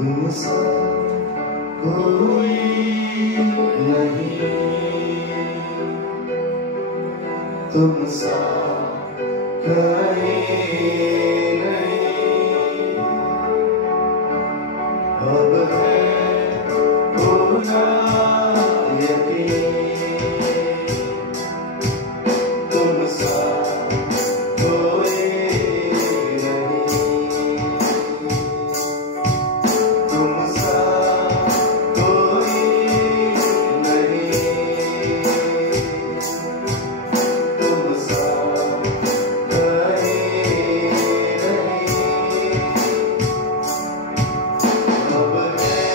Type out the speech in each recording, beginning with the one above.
तुमसा कोई नहीं, तुमसा कहीं नहीं। अब है पूरा यकीन, तुमसा कोई नहीं, तुमसा कोई नहीं, तुमसा कहीं नहीं। अब है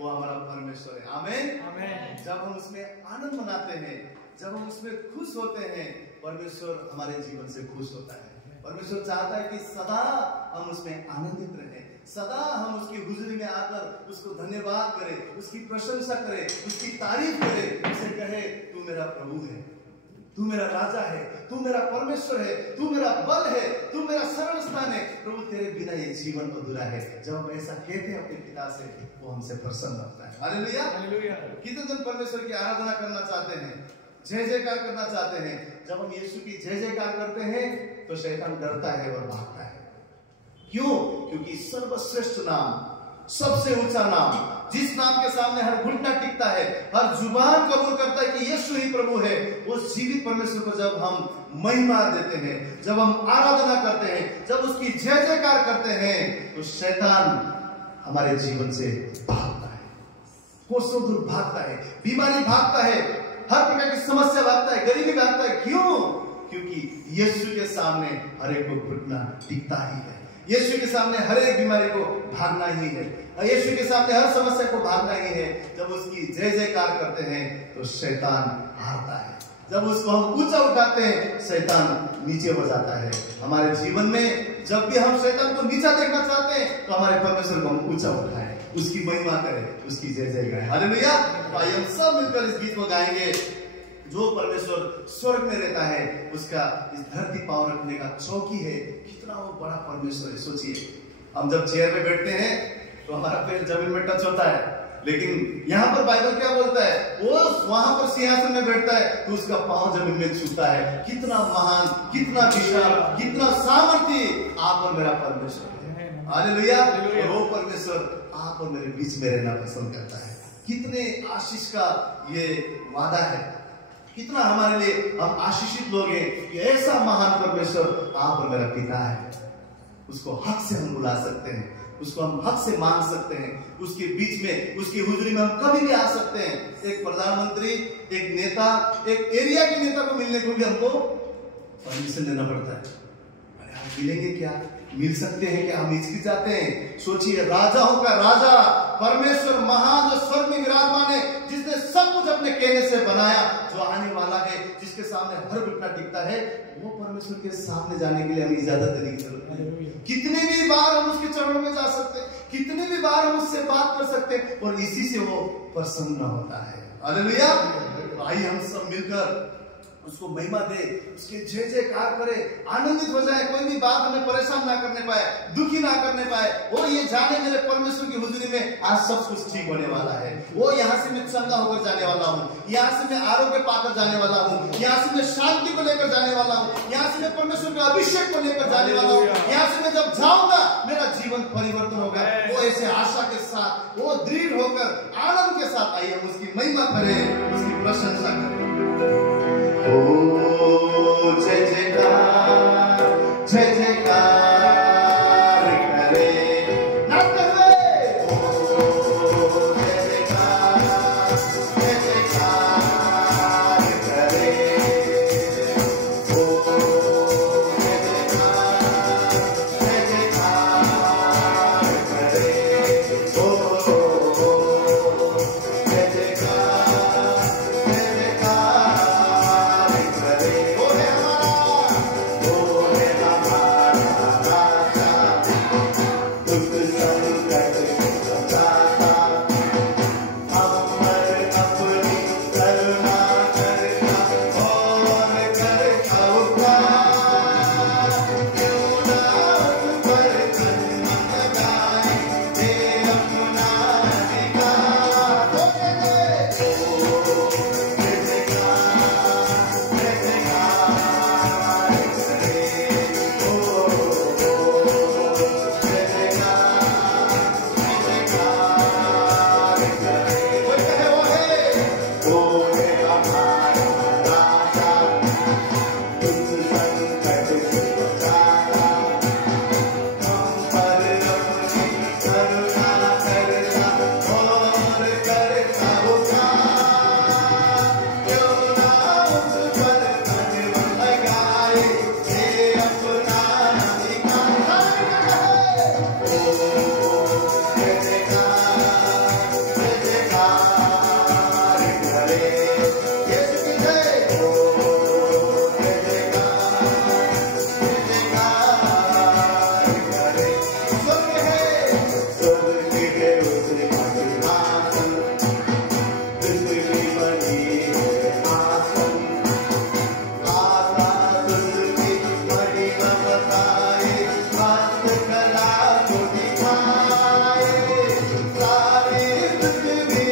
वो हमारा परमेश्वर है। आमीन। आमीन। जब हम उसमें आनंद मनाते हैं, जब हम उसमें खुश होते हैं, परमेश्वर हमारे जीवन से खुश होता है। परमेश्वर चाहता है कि सदा हम उसमें आनंदित रहें, सदा हम उसकी हुजूरी में आकर उसको धन्यवाद करें, उसकी प्रशंसा करें, उसकी तारीफ करें, उसे कहे तू मेरा प्रभु है, तू मेरा राजा है, तू मेरा परमेश्वर है, तू मेरा बल है, तू मेरा शरण स्थान है। प्रभु तेरे बिना ये जीवन अधूरा है। जब हम ऐसा कहते हैं अपने पिता से, वो हमसे प्रसन्न होता है। हालेलुया। हालेलुया। कितने जन परमेश्वर की आराधना करना चाहते हैं, जय जयकार करना चाहते हैं। जब हम यीशु की जय जयकार करते हैं तो शैतान डरता है और भागता है। क्यों? क्योंकि सर्वश्रेष्ठ नाम, सबसे ऊंचा नाम, जिस नाम के सामने हर घुटना टिकता है, हर जुबान कबूल करता है कि यीशु ही प्रभु है, उस जीवित परमेश्वर को जब हम महिमा देते हैं, जब हम आराधना करते हैं, जब उसकी जय जयकार करते हैं, तो शैतान हमारे जीवन से भागता है, कोसों दूर भागता है, बीमारी भागता है, हर प्रकार की समस्या भागता है, गरीबी भागता है। क्यों? क्योंकि यीशु के सामने हर एक को घुटना टिकता ही है, यीशु के सामने हर एक बीमारी को भागना ही है, यीशु के सामने हर समस्या को भागना ही है। जब उसकी जय जयकार करते हैं तो शैतान हारता है, जब उसको हम ऊंचा उठाते हैं शैतान नीचे हो जाता है। हमारे जीवन में जब भी हम शैतान को नीचा देखना चाहते हैं तो हमारे परमेश्वर को हम ऊंचा उठाएं, उसकी महिमा करें, उसकी जय जय गाएं। हालेलुया। तो आइए हम सब मिलकर इस गीत को गाएंगे। जो परमेश्वर स्वर्ग में रहता है, उसका इस धरती पांव रखने का चौकी है। कितना वो बड़ा परमेश्वर है। सोचिए, हम जब चेयर में बैठते हैं तो हमारा पैर जमीन में टच होता है, लेकिन यहाँ पर बाइबल क्या बोलता है? वो वहां पर सिंहासन में बैठता है तो उसका पांव जमीन में छूता है। कितना महान, कितना विशाल, कितना सामर्थ्य आप और मेरा परमेश्वर है। हालेलुया। वो परमेश्वर आप और मेरे बीच में रहना पसंद करता है। कितने आशीष का ये वादा है, कितना हमारे लिए हम आशीषित लोग हैं कि ऐसा महान परमेश्वर आप और मेरा पिता है। उसको हक से हम बुला सकते हैं, उसको हम हक से मांग सकते हैं, उसके बीच में, उसकी हुजूरी में हम कभी भी आ सकते हैं। एक प्रधानमंत्री, एक नेता, एक एरिया के नेता को मिलने को भी हमको परमिशन देना पड़ता है। अरे हम मिलेंगे क्या? मिल सकते हैं क्या? हम हिचकिचाते हैं। सोचिए, राजाओं का राजा परमेश्वर महान, जो स्वर्ग में विराजमान है, जिसने सब कुछ अपने कहने से बनाया, जो आने वाला है, जिसके सामने हर घुटना टिकता है, वो परमेश्वर के सामने जाने के लिए हमें इजाजत देने की जरूरत है। कितने भी बार हम उसके चरणों में जा सकते हैं, कितने भी बार हम उससे बात कर सकते हैं, और इसी से वो प्रसन्न होता है। हालेलुया। भाई हम सब मिलकर उसको महिमा दे, उसके जय जयकार करे, आनंदित हो जाए। कोई भी बात हमें परेशान ना करने पाए, दुखी ना करने पाए। वो ये जाने मेरे परमेश्वर की हुजूरी में आज सब कुछ ठीक होने वाला है। वो यहाँ से मैं चंगा होकर जाने वाला हूँ, यहाँ से मैं आरोग्य पाकर जाने वाला हूँ, यहाँ से मैं शांति को लेकर जाने वाला हूँ, यहाँ से मैं परमेश्वर के अभिषेक को लेकर जाने वाला हूँ। यहाँ से मैं जब जाऊंगा मेरा जीवन परिवर्तन होगा। वो ऐसे आशा के साथ, वो दृढ़ होकर, आनंद के साथ आइए हम उसकी महिमा करें, उसकी प्रशंसा करें। ओ जय जयकार, जय जयकार करे, नाचते हुए। ओ जय जयकार, जय जयकार करे, ओ जय जयकार, जय जयकार करे, ओ जय जयकार, जय जयकार। जयकार करे, यीशु की जय हो, जय जयकार करे। स्वर्ग है उसके सिंहासन, पृथ्वी बनी है आसन, आकाश उसकी महिमा बताए, हस्तकला को दिखाए, सारी पृथ्वी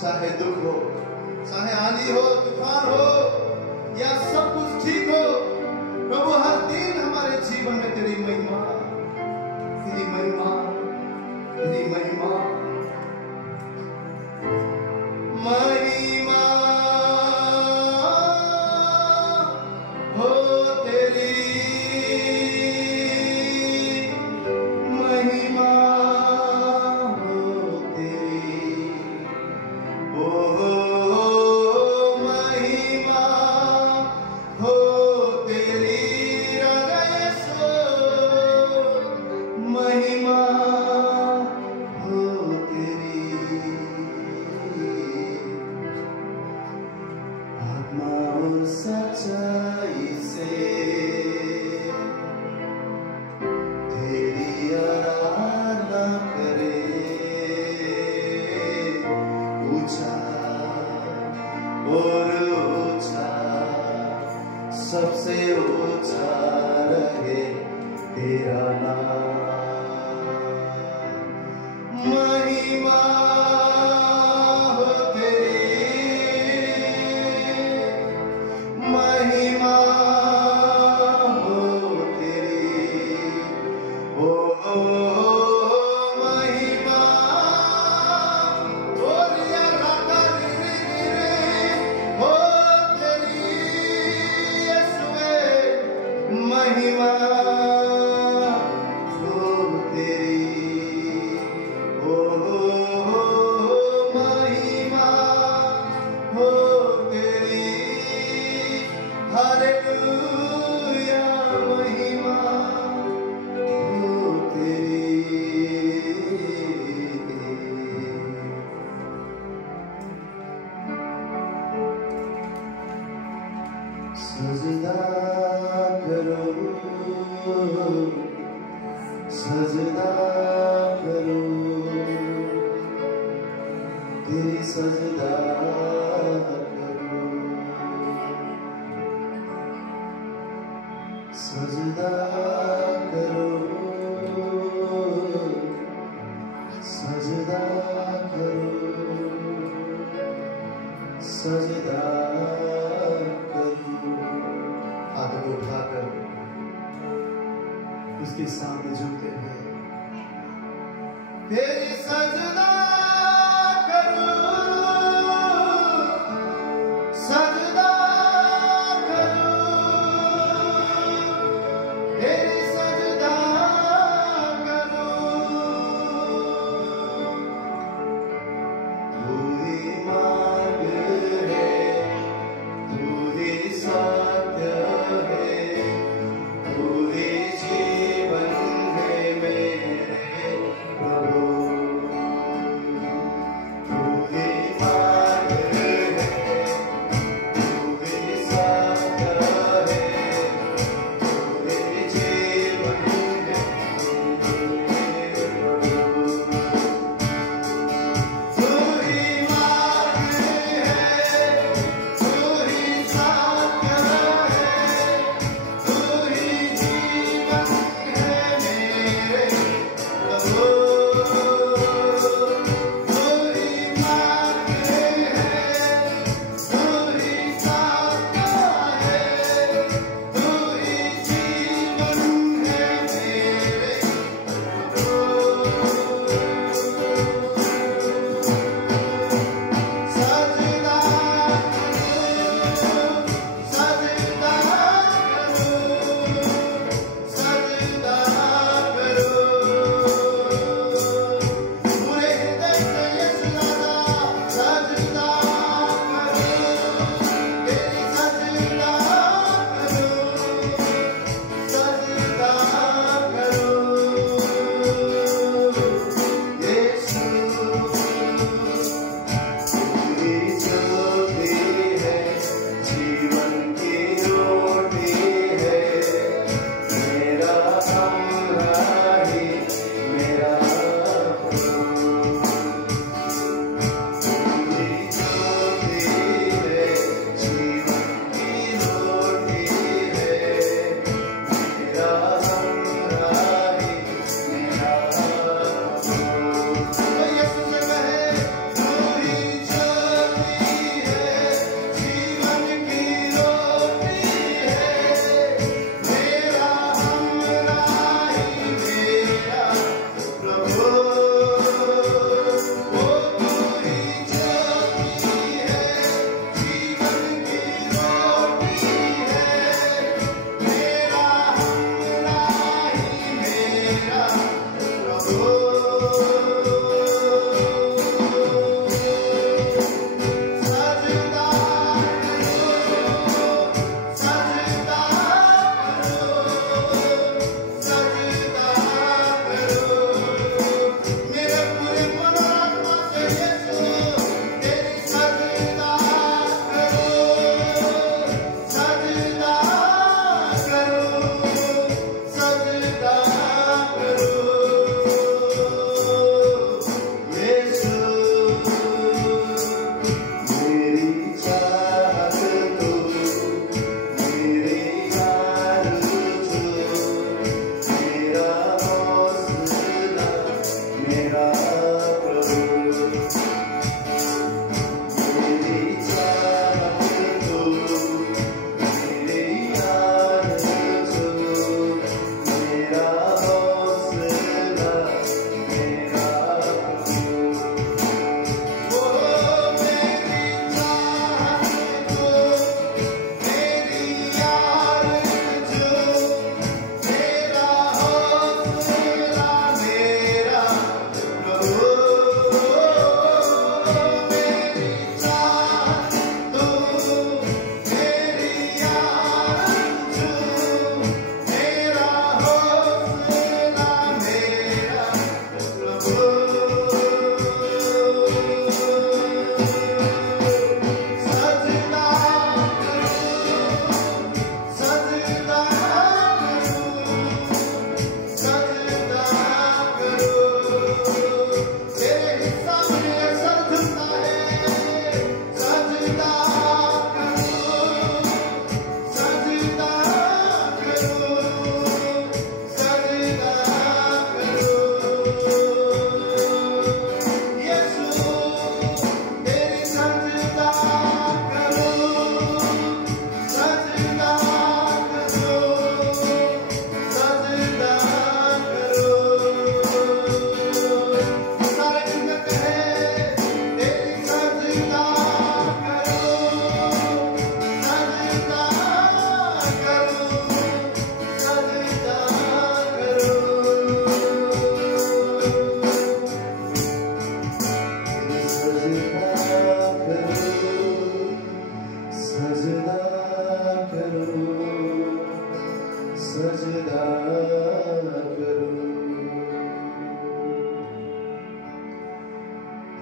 चाहे दुख हो, चाहे आंधी हो, तूफान हो या सब कुछ ठीक हो, प्रभु हर दिन हमारे जीवन में तेरी महिमा, तेरी महिमा, तेरी महिमा, महिमा हो तेरी, महिमा हो तेरी, ओ महिमा हो तेरी, हृदय सो महिमा हो तेरी, आत्मा और सच्चाई से तेरी आराधना करे, ऊंचा और ऊंचा, सबसे ऊंचा रहे तेरा नाम महिमा हो तेरी, महिमा हो तेरी, ओ महिमा हो रिया राधा रे हो तेरी यीशुवे, महिमा हो तेरी, ओ महिमा हो तेरी, हालेलुया महिमा हो तेरी। सजदा करो, सजदा करो, तेरी सजदा करो, सजदा करो, सजदा करो, सजदा करो। हाथों को उठाकर उसके सामने झुकते हैं, तेरी सजदा करूं, सजदा करूं, तेरी सजदा करूं। तू ही मार्ग है, तू ही सत्य है, तू ही जीवन है मेरे प्रभु।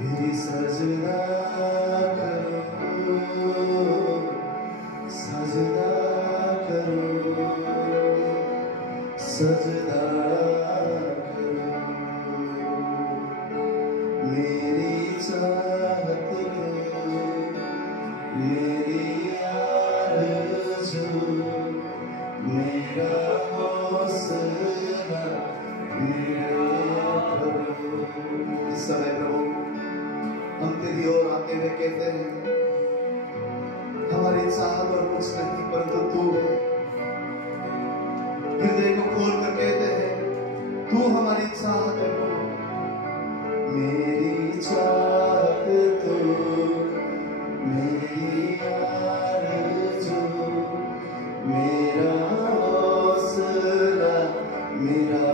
मेरी सजना करो, सजना करो, सजना करो, मेरी चाहत करो, मेरी आरज़ू, मेरा हौसला, मेरा प्रभु। इस समय प्रभु हम तेरी ओर आते हुए कहते हैं, हमारी चाहत और कुछ नहीं परंतु तू है। हृदय को खोल कर कहते हैं, तू हमारी चाहत है प्रभु। मेरी चाहत तू, मेरी आरज़ू, मेरा हौसला, मेरा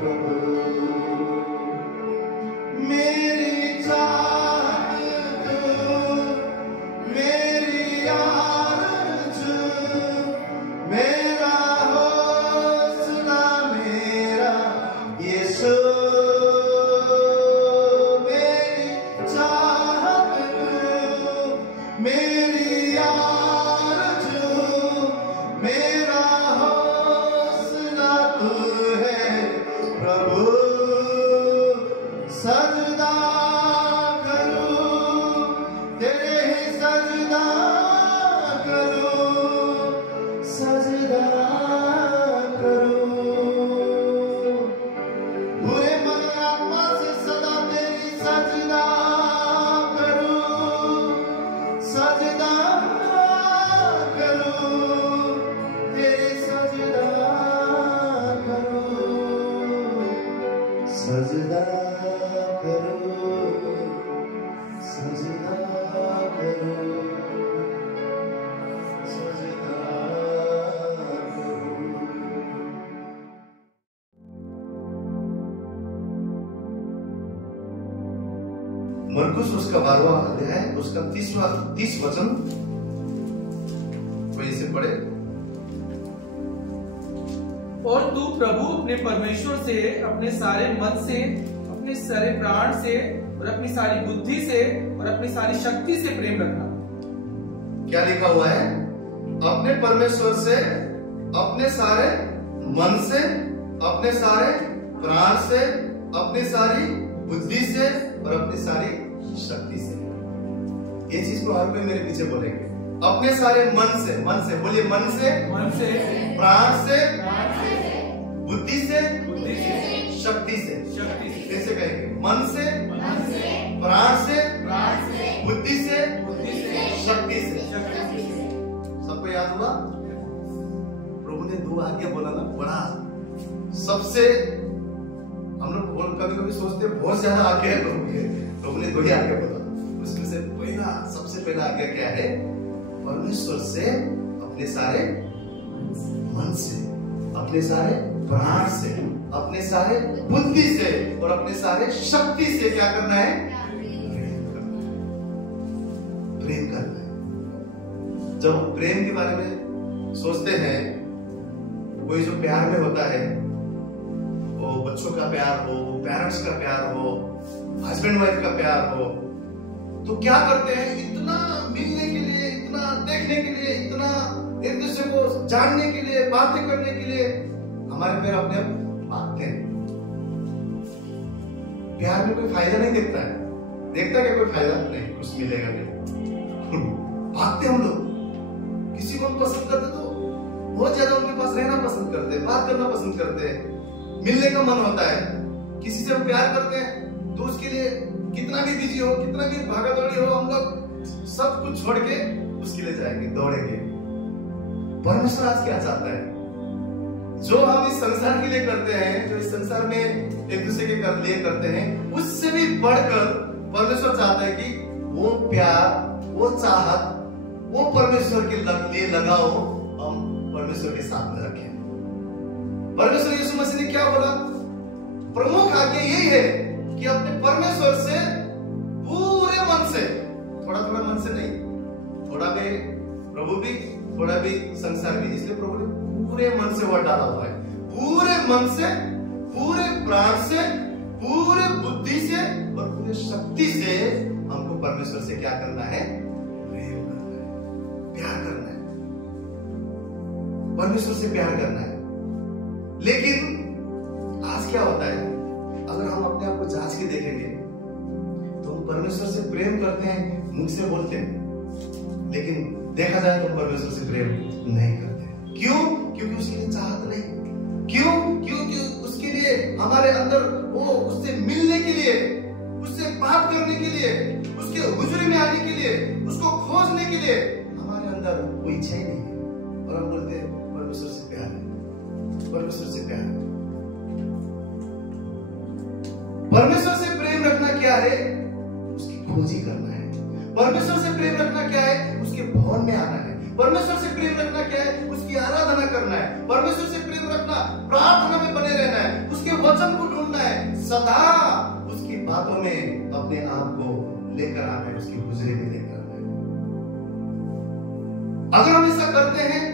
प्रभु। मेरी चाहत तू, मेरी आरज़ू, मेरा हौसला, मेरा यीशु। मेरी चाहत तू, मेरी आरज़ू, मेरा हौसला तू है प्रभु। सजदा करूं, तेरे ही सजदा करूं, सजदा करूं। पूरे मन आत्मा से सदा तेरी सजदा करूं, सजदा करूं, तेरी सजदा करूं, सजदा करो, सजदा करो, सजदा करो। मरकुस उसका 12वां अध्याय उसका 30 वचन कोई इसे पढ़े। और तू प्रभु अपने परमेश्वर से अपने सारे मन से, अपने सारे प्राण से और अपनी सारी बुद्धि से और अपनी सारी शक्ति से प्रेम रखना। क्या लिखा हुआ है? अपने परमेश्वर से, अपने सारे मन से, अपने सारे प्राण से, अपनी सारी बुद्धि से और अपनी सारी शक्ति से। ये चीज को हर कोई मेरे पीछे बोलेंगे। अपने सारे मन से बोलिए, मन से, प्राण से, बुद्धि से, शक्ति से। कैसे कहेंगे? मन से, प्राण से, बुद्धि से, शक्ति से। सबको याद हुआ? प्रभु ने 2 आज्ञा बोला ना, बड़ा सबसे हम लोग कभी कभी सोचते हैं बहुत ज्यादा आज्ञा है प्रभु के। प्रभु ने 2 ही आज्ञा बोला। उसमें से सबसे पहला आज्ञा क्या है? परमेश्वर से अपने सारे मन से, अपने सारे प्राण से, अपने सारे बुद्धि से और अपने सारे शक्ति से क्या करना है? प्रेम करना है। जब हम प्रेम के बारे में सोचते हैं, कोई जो प्यार में होता है, वो बच्चों का प्यार हो, पेरेंट्स का प्यार हो, हस्बैंड वाइफ का प्यार हो, तो क्या करते हैं? इतना मिलने के लिए, इतना देखने के लिए, इतना एक दूसरे को जानने के लिए, बातें करने के लिए हमारे पैर अपने आप भागते हैं। प्यार में कोई फायदा नहीं देखता है। देखता है कि कोई फायदा नहीं, कुछ मिलेगा नहीं। भागते हम लोग। किसी को पसंद करते तो बहुत ज्यादा उनके पास रहना पसंद करते हैं, बात करना पसंद करते हैं, मिलने का मन होता है। किसी से हम प्यार करते हैं तो उसके लिए कितना भी बिजी हो, कितना भी भागा-दौड़ी हो, हम लोग सब कुछ छोड़ के उसके लिए जाएंगे, दौड़ेंगे। परमेश्वर आज क्या चाहता है? जो हम इस संसार के लिए करते हैं, जो इस संसार में एक दूसरे के लिए करते हैं, उससे भी बढ़कर परमेश्वर चाहता है कि वो प्यार, वो चाहत, वो परमेश्वर के लिए लगाओ हम परमेश्वर के साथ में रखें। परमेश्वर यीशु मसीह ने क्या बोला? प्रमुख आज्ञा यही है कि अपने परमेश्वर से पूरे मन से, थोड़ा थोड़ा मन से नहीं, थोड़ा भी प्रभु भी, थोड़ा भी संसार भी, इसलिए प्रभु ने पूरे मन से वर्ड डाला हुआ है। पूरे मन से, पूरे प्राण से, पूरे बुद्धि से और पूरे शक्ति से हमको परमेश्वर से क्या करना है? प्रेम करना है, प्यार करना है, परमेश्वर से प्यार करना है। लेकिन आज क्या होता है, अगर हम अपने आप को जांच के देखेंगे तो हम परमेश्वर से प्रेम करते हैं, मुख से बोलते हैं, लेकिन देखा जाए तो परमेश्वर से प्रेम नहीं करते। क्यों? क्योंकि उसके लिए चाहत नहीं। क्यों? क्योंकि उसके लिए हमारे अंदर वो उससे मिलने के लिए, उससे बात करने के लिए, उसके हुजूरी में आने के लिए, उसको खोजने के लिए हमारे अंदर कोई इच्छा ही नहीं है। और हम बोलते हैं परमेश्वर से प्यार है, परमेश्वर से प्यार है। परमेश्वर से प्रेम रखना क्या है? उसकी खोजी करना है। परमेश्वर से प्रेम रखना क्या है? उसके भवन में आना है। परमेश्वर से प्रेम रखना क्या है? उसकी आराधना करना है। परमेश्वर से प्रेम रखना प्रार्थना में बने रहना है, उसके वचन को ढूंढना है, सदा उसकी बातों में अपने आप को लेकर आना है, उसकी हुजूरी में लेकर आना है। अगर हम ऐसा करते हैं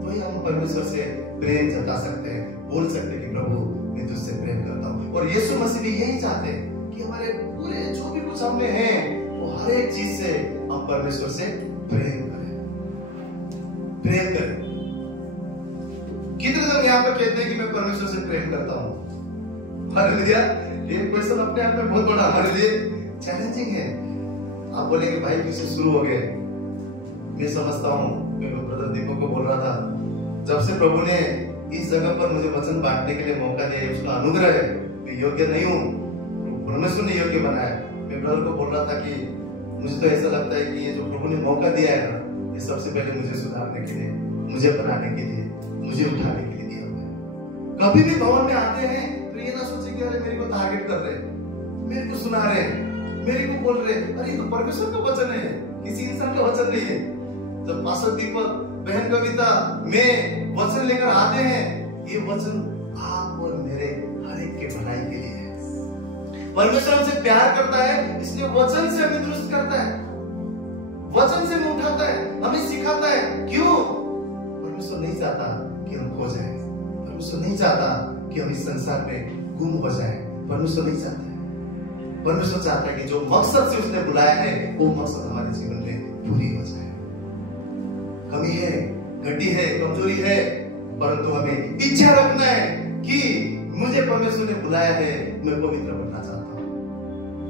तो ही हम परमेश्वर से प्रेम जता सकते हैं, बोल सकते हैं कि प्रभु मैं तुझसे प्रेम करता हूं। और यीशु मसीह भी यही चाहते हैं कि हमारे पूरे जो भी कुछ हमें है वो हर एक चीज से हम परमेश्वर से प्रेम करें, प्रेम करें। कितने लोग यहाँ पर कहते हैं कि मैं परमेश्वर से प्रेम करता हूँ? हालेलुया। ये क्वेश्चन अपने आप में बहुत बड़ा हमारे लिए चैलेंजिंग है। आप बोलेंगे भाई किससे शुरू हो गए? मैं समझता हूँ, मैं ब्रदर दीपक को बोल रहा था, जब से प्रभु ने इस जगह पर मुझे वचन बांटने के लिए मौका दिया, उसका अनुग्रह है। मैं योग्य नहीं हूँ, परमेश्वर ने योग्य बनाया। मैं ब्रदर को बोल रहा था कि मुझे तो ऐसा लगता है कि ये जो प्रभु ने मौका दिया है ना, ये सबसे पहले मुझे सुधारने के लिए, मुझे बनाने के लिए, मुझे उठाने के लिए दिया हुआ है। कभी भी भवन में आते हैं तो ये ना सोचे कि अरे मेरे को टारगेट कर रहे हैं, मेरे को सुना रहे हैं, मेरे को बोल रहे हैं। अरे ये तो परमेश्वर का वचन है, किसी इंसान का वचन नहीं है। जब पास्टर दीपक, बहन कविता में वचन लेकर आते हैं, ये वचन आप और मेरे हर एक के भलाई के लिए है। परमेश्वर हमसे प्यार करता है, इसलिए वचन से हमें दुरुस्त करता है, वचन से हमें उठाता है, हमें सिखाता है। क्यों? परमेश्वर नहीं चाहता कि हम खो जाएं, परमेश्वर नहीं चाहता कि हम इस संसार में गुम हो जाएं। परमेश्वर नहीं चाहता है। परमेश्वर चाहता है कि जो मकसद से उसने बुलाया है वो मकसद हमारे जीवन में पूरी हो जाए। कमी है, घटी है, कमजोरी है, परंतु हमें इच्छा रखना है कि मुझे परमेश्वर ने बुलाया है, मैं पवित्र बनना चाहता हूँ,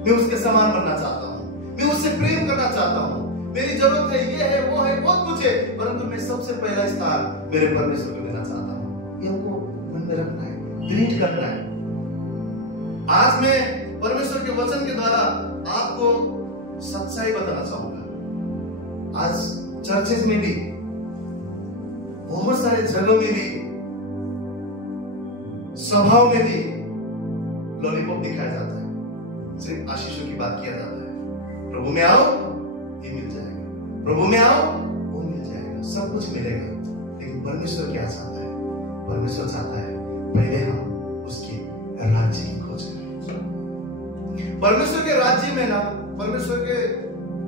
मैं उसके समान बनना चाहता हूँ, मैं उससे प्रेम करना चाहता हूँ। मेरी जरूरत है, ये है, वो है, बहुत कुछ है, परंतु मैं सबसे पहला स्थान मेरे परमेश्वर को देना चाहता हूँ। ये हमको मन में रखना है, दृढ़ करना है। आज मैं परमेश्वर के वचन के द्वारा आपको सच्चाई बताना चाहूंगा। आज चर्चेज में भी, बहुत सारे जगहों में भी, सभाओं में भी लॉलीपॉप दिखाया जाता है, सिर्फ आशीषों की बात किया जाता है। प्रभु में आओ, ये मिल जाएगा, प्रभु में आओ, वो मिल जाएगा, सब कुछ मिलेगा। लेकिन परमेश्वर क्या चाहता है? परमेश्वर चाहता है पहले हम उसकी राज्य की खोज करें। परमेश्वर के राज्य में ना, परमेश्वर के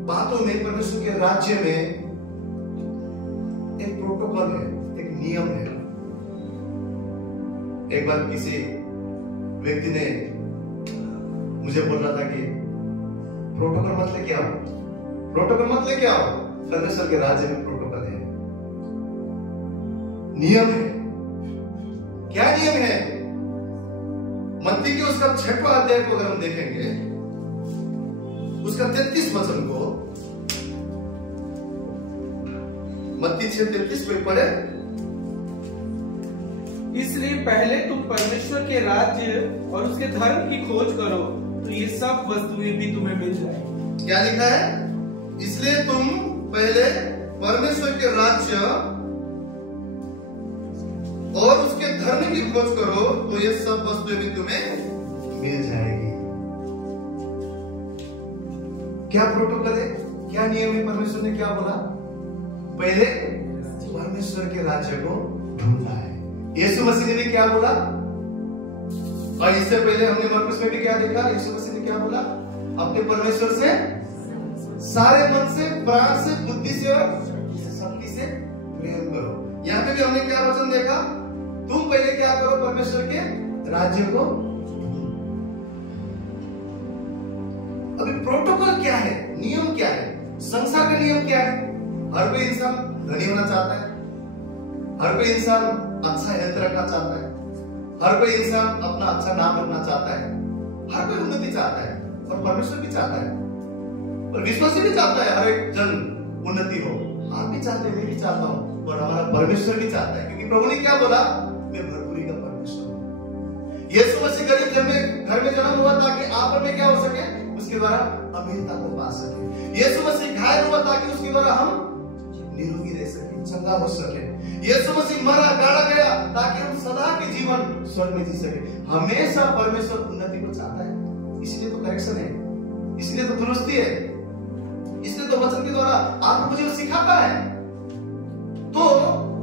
बातों में, परमेश्वर के राज्य में एक प्रोटोकॉल है, एक नियम है। एक बार किसी व्यक्ति ने मुझे बोल रहा था कि प्रोटोकॉल मत लेके आओ, प्रोटोकॉल मत लेके आओ। परमेश्वर के राज्य में प्रोटोकॉल है, नियम है। क्या नियम है? मत्ती के उसका 6वां अध्याय को अगर हम देखेंगे, उसका 33 वचन को, मत्ती 6:33 को पढ़े। इसलिए पहले तुम परमेश्वर के राज्य और उसके धर्म की खोज करो, तो ये सब वस्तुएं भी तुम्हें मिल जाएंगी। क्या लिखा है? इसलिए तुम पहले परमेश्वर के राज्य और उसके धर्म की खोज करो, तो ये सब वस्तुएं भी तुम्हें मिल जाएगी। क्या प्रोटोकॉल है? क्या नियम है? परमेश्वर ने क्या बोला? पहले परमेश्वर के राज्य को ढूंढना है। यीशु मसीह ने क्या बोला? और इससे पहले हमने मरकुस में भी क्या देखा? यीशु मसीह ने क्या बोला? अपने परमेश्वर से सारे मन से, प्राण से, बुद्धि से और शक्ति से प्रेम करो। यहाँ पे भी हमने क्या वचन देखा? तुम पहले क्या करो? परमेश्वर के राज्य को। नियम क्या है? हर कोई इंसान धनी होना चाहता है, हर कोई इंसान अच्छा हेल्थ रखना चाहता है, हर कोई इंसान अपना अच्छा नाम रखना चाहता है, हर कोई उन्नति चाहता है और परमेश्वर भी चाहता है और विश्वासी भी चाहता है हर एक जन उन्नति हो। आप भी चाहते हैं, मैं भी चाहता हूं और हमारा परमेश्वर भी चाहता है, क्योंकि प्रभु ने क्या बोला? मैं भरपूरी का परमेश्वर हूं। यीशु मसीह गरीब घर में जन्म हुआ ताकि आप और मैं क्या हो सके? उसके द्वारा अमीरता को पा सके। यीशु मसीह घायल हुआ ताकि उसके द्वारा हम निरोगी रह सके, चंगा हो सके। यीशु मसीह मरा गाड़ा गया ताकि हम सदा के जीवन स्वर्ग में जी सके। हमेशा परमेश्वर उन्नति को चाहता है, इसलिए तो करेक्शन है, इसलिए तो दुरुस्ती है, इसलिए तो वचन के द्वारा आपको मुझे सिखाता है। तो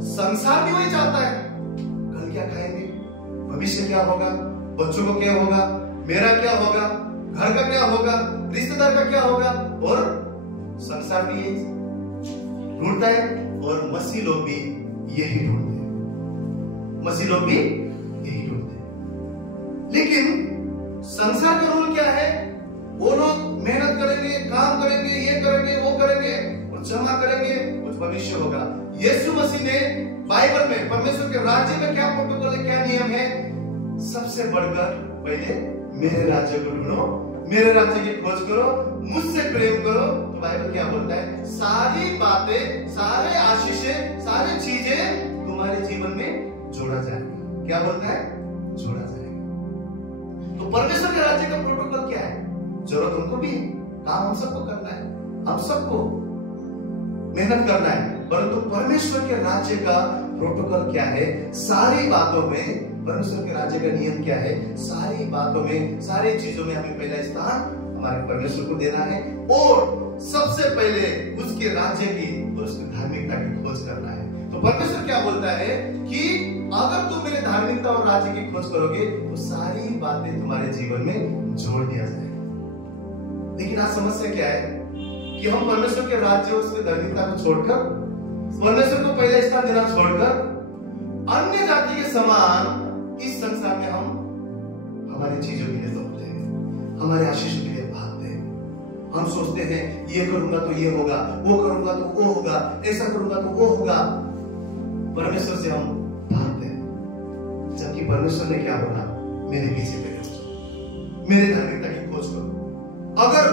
संसार भी वही चाहता है, कल क्या खाएंगे, भविष्य क्या होगा, बच्चों को क्या होगा, मेरा क्या होगा, घर का क्या होगा, रिश्तेदार का क्या होगा, और संसार भी यही ढूंढता है और मसीह लोग भी यही ढूंढते हैं, मसीह लोग भी यही ढूंढते हैं। लेकिन संसार का रूल क्या है? वो लोग मेहनत करेंगे, काम करेंगे, ये करेंगे, वो करेंगे और जमा करेंगे, कुछ भविष्य होगा। यीशु मसीह ने बाइबल में परमेश्वर के राज्य में क्या प्रोटोकॉल है, क्या नियम है? सबसे बढ़कर पहले मेरे राज्य को ढूंढो, मेरे राज्य की खोज करो, मुझसे प्रेम करो। तो बाइबल क्या बोलता है? सारी बातें, सारे आशीषें, सारी चीजें तुम्हारे जीवन में जोड़ा जाएगा। क्या बोलता है? जोड़ा जाएगा। तो परमेश्वर के राज्य का प्रोटोकॉल क्या है? जरूरत उनको भी है, काम हम सबको करना है, हम सबको मेहनत करना है, परंतु परमेश्वर के राज्य का प्रोटोकॉल क्या है? सारी बातों में परमेश्वर के राज्य का नियम क्या है? सारी बातों में, सारी चीजों में हमें पहला स्थान हमारे परमेश्वर को देना है और सबसे पहले उसके राज्य की और उसकी धार्मिकता की खोज करना है। तो परमेश्वर क्या बोलता है कि अगर तुम मेरे धार्मिकता और राज्य की खोज करोगे तो सारी बातें तुम्हारे जीवन में जोड़ दिया जाएगा। लेकिन आज समस्या क्या है कि हम परमेश्वर के राज्य और उसके धार्मिकता को छोड़कर, परमेश्वर को पहले स्थान देना छोड़कर अन्य जाति के समान इस संसार में हम हमारी चीजों के लिए दौड़ते हैं, हमारे आशीषों के लिए भागते हैं। हम सोचते हैं ये करूंगा तो ये होगा, वो करूंगा तो वो होगा, ऐसा करूंगा तो वो होगा। परमेश्वर से हम भागते हैं, जबकि परमेश्वर ने क्या बोला? मेरे पीछे पड़ो, मेरे धार्मिकता की खोज करो। अगर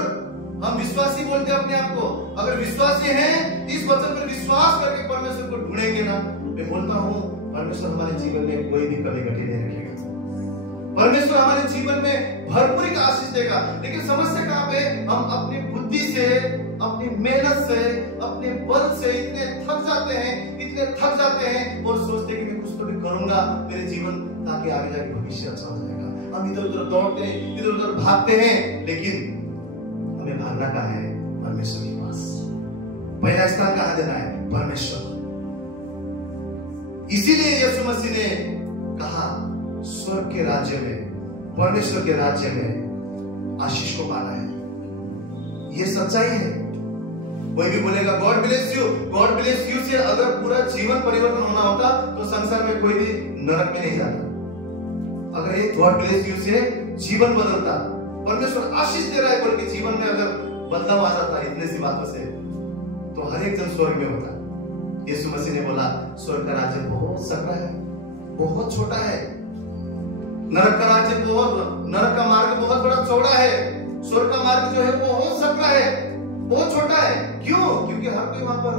हम विश्वासी बोलते हैं अपने आप को, अगर विश्वासी हैं, इस वचन पर विश्वास करके परमेश्वर को ढूंढेंगे ना, मैं बोलता हूं परमेश्वर हमारे जीवन में कोई भी कमी घटी नहीं रखेगा। परमेश्वर हमारे जीवन में भरपूरी का आशीष देगा। लेकिन समस्या कहां पे? हम अपनी बुद्धि से, अपनी मेहनत से, अपने बल से इतने थक जाते हैं और सोचते हैं कि मैं कुछ तो भी करूंगा मेरे जीवन ताकि आगे जाके भविष्य अच्छा हो जाएगा। हम इधर उधर दौड़ते हैं, इधर उधर भागते हैं, लेकिन हमें भागना कहां है? परमेश्वर के पास। पहला स्थान कहां देना है? परमेश्वर। इसीलिए यीशु मसीह ने कहा स्वर्ग के राज्य में, परमेश्वर के राज्य में आशीष को पाना है। ये सच्चाई है। कोई भी बोलेगा God bless you, God bless you से अगर पूरा जीवन परिवर्तन होना होता तो संसार में कोई भी नरक में नहीं जाता। अगर ये गॉड ब्लेस यू से जीवन बदलता, परमेश्वर आशीष दे रहा है बोल के जीवन में अगर बदलाव आ जाता इतने सी बातों से, तो हर एक जन स्वर्ग में होता। यीशु मसीह ने बोला स्वर्ग का राज्य बहुत सकरा है, बहुत छोटा है। नरक का राज्य नरक का मार्ग बहुत बड़ा चौड़ा है। स्वर्ग का मार्ग जो है वो बहुत सकरा है, बहुत छोटा है। क्यों? क्योंकि हर कोई वहां पर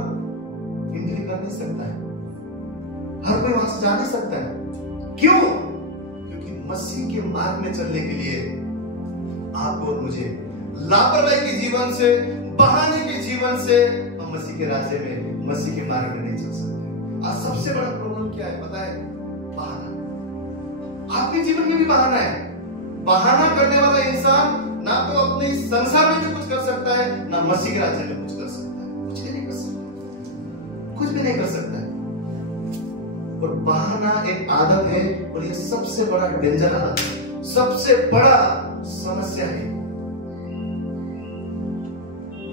एंट्री कर नहीं सकता है, हर कोई वहां से जा नहीं सकता है। क्यों? क्योंकि मसीह के मार्ग में चलने के लिए आपको और मुझे लापरवाही के जीवन से, बहाने के जीवन से हम मसीह के राज्य में, मसीह के मार्ग में नहीं चल सकते। आज सबसे बड़ा प्रॉब्लम क्या है पता है? बहाना। आपके जीवन में भी बहाना है। बहाना करने वाला इंसान ना तो अपने संसार में भी कुछ कर सकता है, ना मसीह के राज्य में कुछ कर सकता है। कुछ भी नहीं कर सकता, कुछ भी नहीं कर सकता है। और बहाना एक आदत है और ये सबसे बड़ा डेंजर आदत है, सबसे बड़ा समस्या है।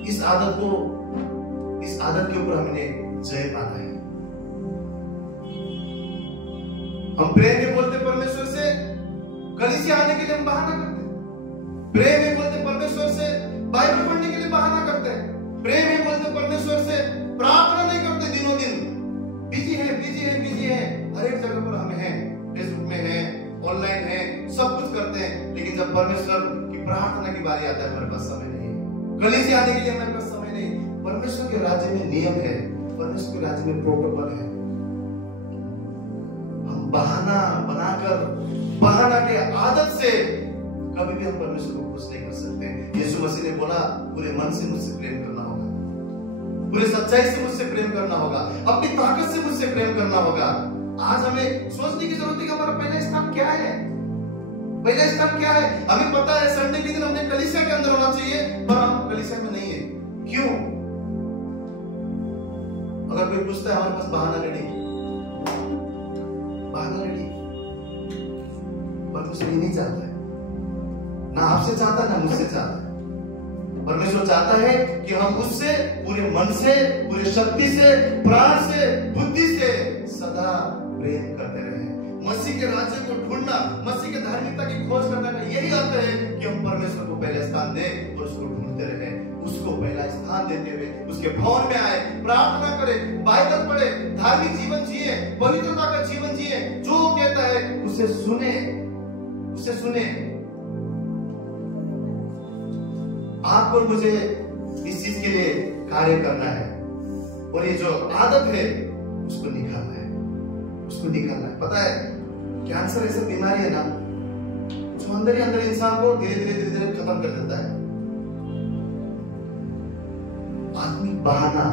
इस आदत के ऊपर हमें जय पाना है। हम प्रेम में बोलते परमेश्वर से, कलीसिया आने के लिए हम बहाना करते हैं। प्रेम में बोलते परमेश्वर से, बाइबल पढ़ने के लिए बहाना करते हैं। प्रेम है बोलते परमेश्वर से प्रार्थना नहीं करते दिनों दिन। बिजी है हर एक जगह पर हम हैं, फेसबुक में हैं, ऑनलाइन हैं, सब कुछ करते हैं, लेकिन जब परमेश्वर की प्रार्थना की बारी आता है हमारे पास समय नहीं है। कलीसिया आने के लिए हमारे पास समय नहीं। परमेश्वर के राज्य में नियम है, परमेश्वर के राज्य में प्रोटोकॉल है। हम बहाना बनाकर, बहाना के आदत से कभी भी हम परमेश्वर को खुश नहीं कर सकते। यीशु मसीह ने बोला पूरे मन से मुझसे प्रेम करना होगा, पूरे सच्चाई से मुझसे प्रेम करना होगा, अपनी ताकत से मुझसे प्रेम करना होगा। आज हमें सोचने की जरूरत है कि हमारा पहला स्थान क्या है। पहला स्थान क्या है? हमें पता है संडे के दिन हमने कलीसिया के अंदर होना चाहिए, पर हम कलीसिया में नहीं है। क्यों? अगर कोई पूछता है हमारे पास बहाना रेडी, परमेश्वर ये नहीं चाहता है, ना आपसे चाहता ना मुझसे चाहता है। परमेश्वर चाहता है कि हम उससे पूरे मन से, पूरे शक्ति से, प्राण से, बुद्धि से सदा प्रेम करते रहे। मसीह के राज्य को ढूंढना, मसीह के धार्मिकता की खोज करने का यही अर्थ है कि हम परमेश्वर को पहले स्थान दें और उसको ढूंढते रहे, उसको पहला स्थान देते हुए उसके भवन में आए, प्रार्थना करें, बाइबल पढ़े, धार्मिक जीवन जिए, पवित्रता का जीवन जिए। जो कहता है उसे सुने, उसे सुने। आपको मुझे इस चीज के लिए कार्य करना है, और ये जो आदत है उसको निकालना है, उसको निकालना है। पता है कैंसर ऐसी बीमारी है ना जो अंदर ही अंदर इंसान को धीरे धीरे खत्म कर देता है। आत्मिक बहाना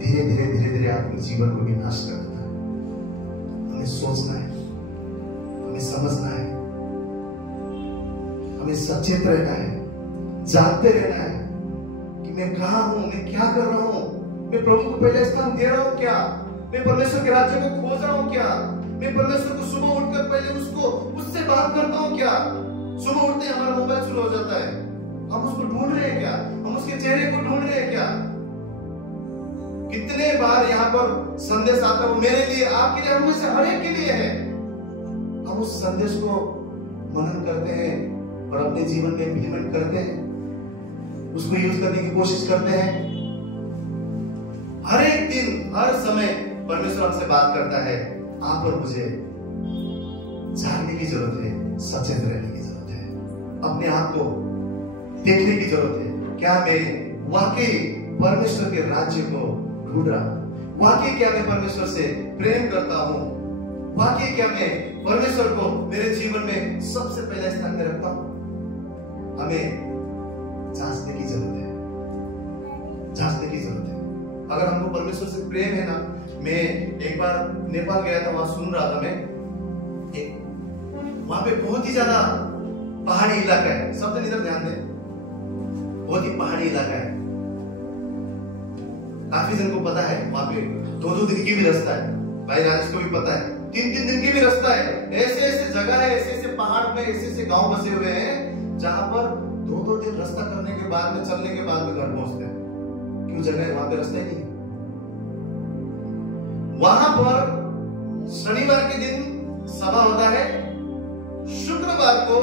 धीरे धीरे आत्मिक जीवन को विनाश कर देता है। हमें सोचना है, हमें समझना है, हमें सचेत रहना है, जानते रहना है कि मैं कहां हूं, मैं क्या कर रहा हूं, मैं प्रभु को पहले स्थान दे रहा हूं क्या, मैं परमेश्वर के राज्य को खोज रहा हूं क्या, मैं परमेश्वर को सुबह उठकर पहले उससे बात करता हूं क्या। सुबह उठते हमारा मोबाइल शुरू हो जाता है, हम उसको ढूंढ रहे हैं क्या, हम उसके चेहरे को ढूंढ रहे हैं क्या। कितने बार यहाँ पर संदेश आता है, वो मेरे लिए, आपके लिए, हम में से हर एक के लिए है। हम उस संदेश को मनन करते हैं और अपने जीवन में इम्प्लीमेंट करते हैं, उसको यूज करने की कोशिश करते हैं। हर एक दिन, हर समय परमेश्वर हमसे बात करता है। आप और मुझे जानने की जरूरत है, सचेत रहने की जरूरत है, अपने आप को देखने की जरूरत है। क्या मैं वाकई परमेश्वर के राज्य को ढूंढ रहा हूं? वाकई क्या मैं परमेश्वर से प्रेम करता हूं? वाकई क्या मैं परमेश्वर को मेरे जीवन में सबसे पहले स्थान में रखता हूं? हमें जांचने की जरूरत है, जांचने की जरूरत है। अगर हमको परमेश्वर से प्रेम है ना, मैं एक बार नेपाल गया था, वहां सुन रहा था मैं, वहां पे बहुत ही ज्यादा पहाड़ी इलाका है। सब इधर ध्यान दें, बहुत ही पहाड़ी इलाका है। काफी जन को पता है वहां पे 2-2 दिन की भी रास्ता है, भाई राजेश को भी पता है, 3-3 दिन की भी रास्ता है। ऐसे जगह है, ऐसे पहाड़ में ऐसे गांव बसे हुए हैं जहां पर 2-2 दिन रास्ता करने के बाद में, चलने के बाद में घर पहुंचते हैं। क्यों? जगह वहां पे रास्ता ही नहीं। वहां पर शनिवार के दिन सभा होता है, शुक्रवार को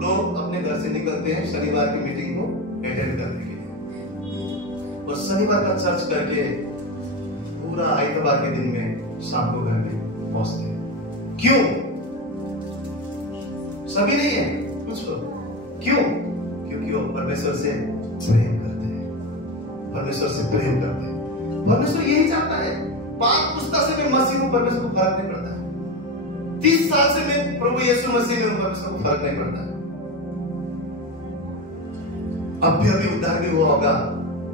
लोग अपने घर से निकलते हैं शनिवार की मीटिंग को अटेंड करने के लिए, और शनिवार का चर्च करके पूरा आइतवार के दिन में शाम को घर में पहुंचते हैं। क्यों? सभी नहीं है, कुछ लोग। क्यों? क्योंकि वो परमेश्वर से प्रेम करते हैं, परमेश्वर से प्रेम करते हैं। परमेश्वर यही चाहता है। 5 पुस्ता से मैं मसीह हूं, परमेश्वर को फर्क नहीं पड़ता है। 30 साल से मैं प्रभु यीशु मसीह में हूं, परमेश्वर को फर्क नहीं पड़ता है। अब भी अभी उद्धार भी हुआ होगा,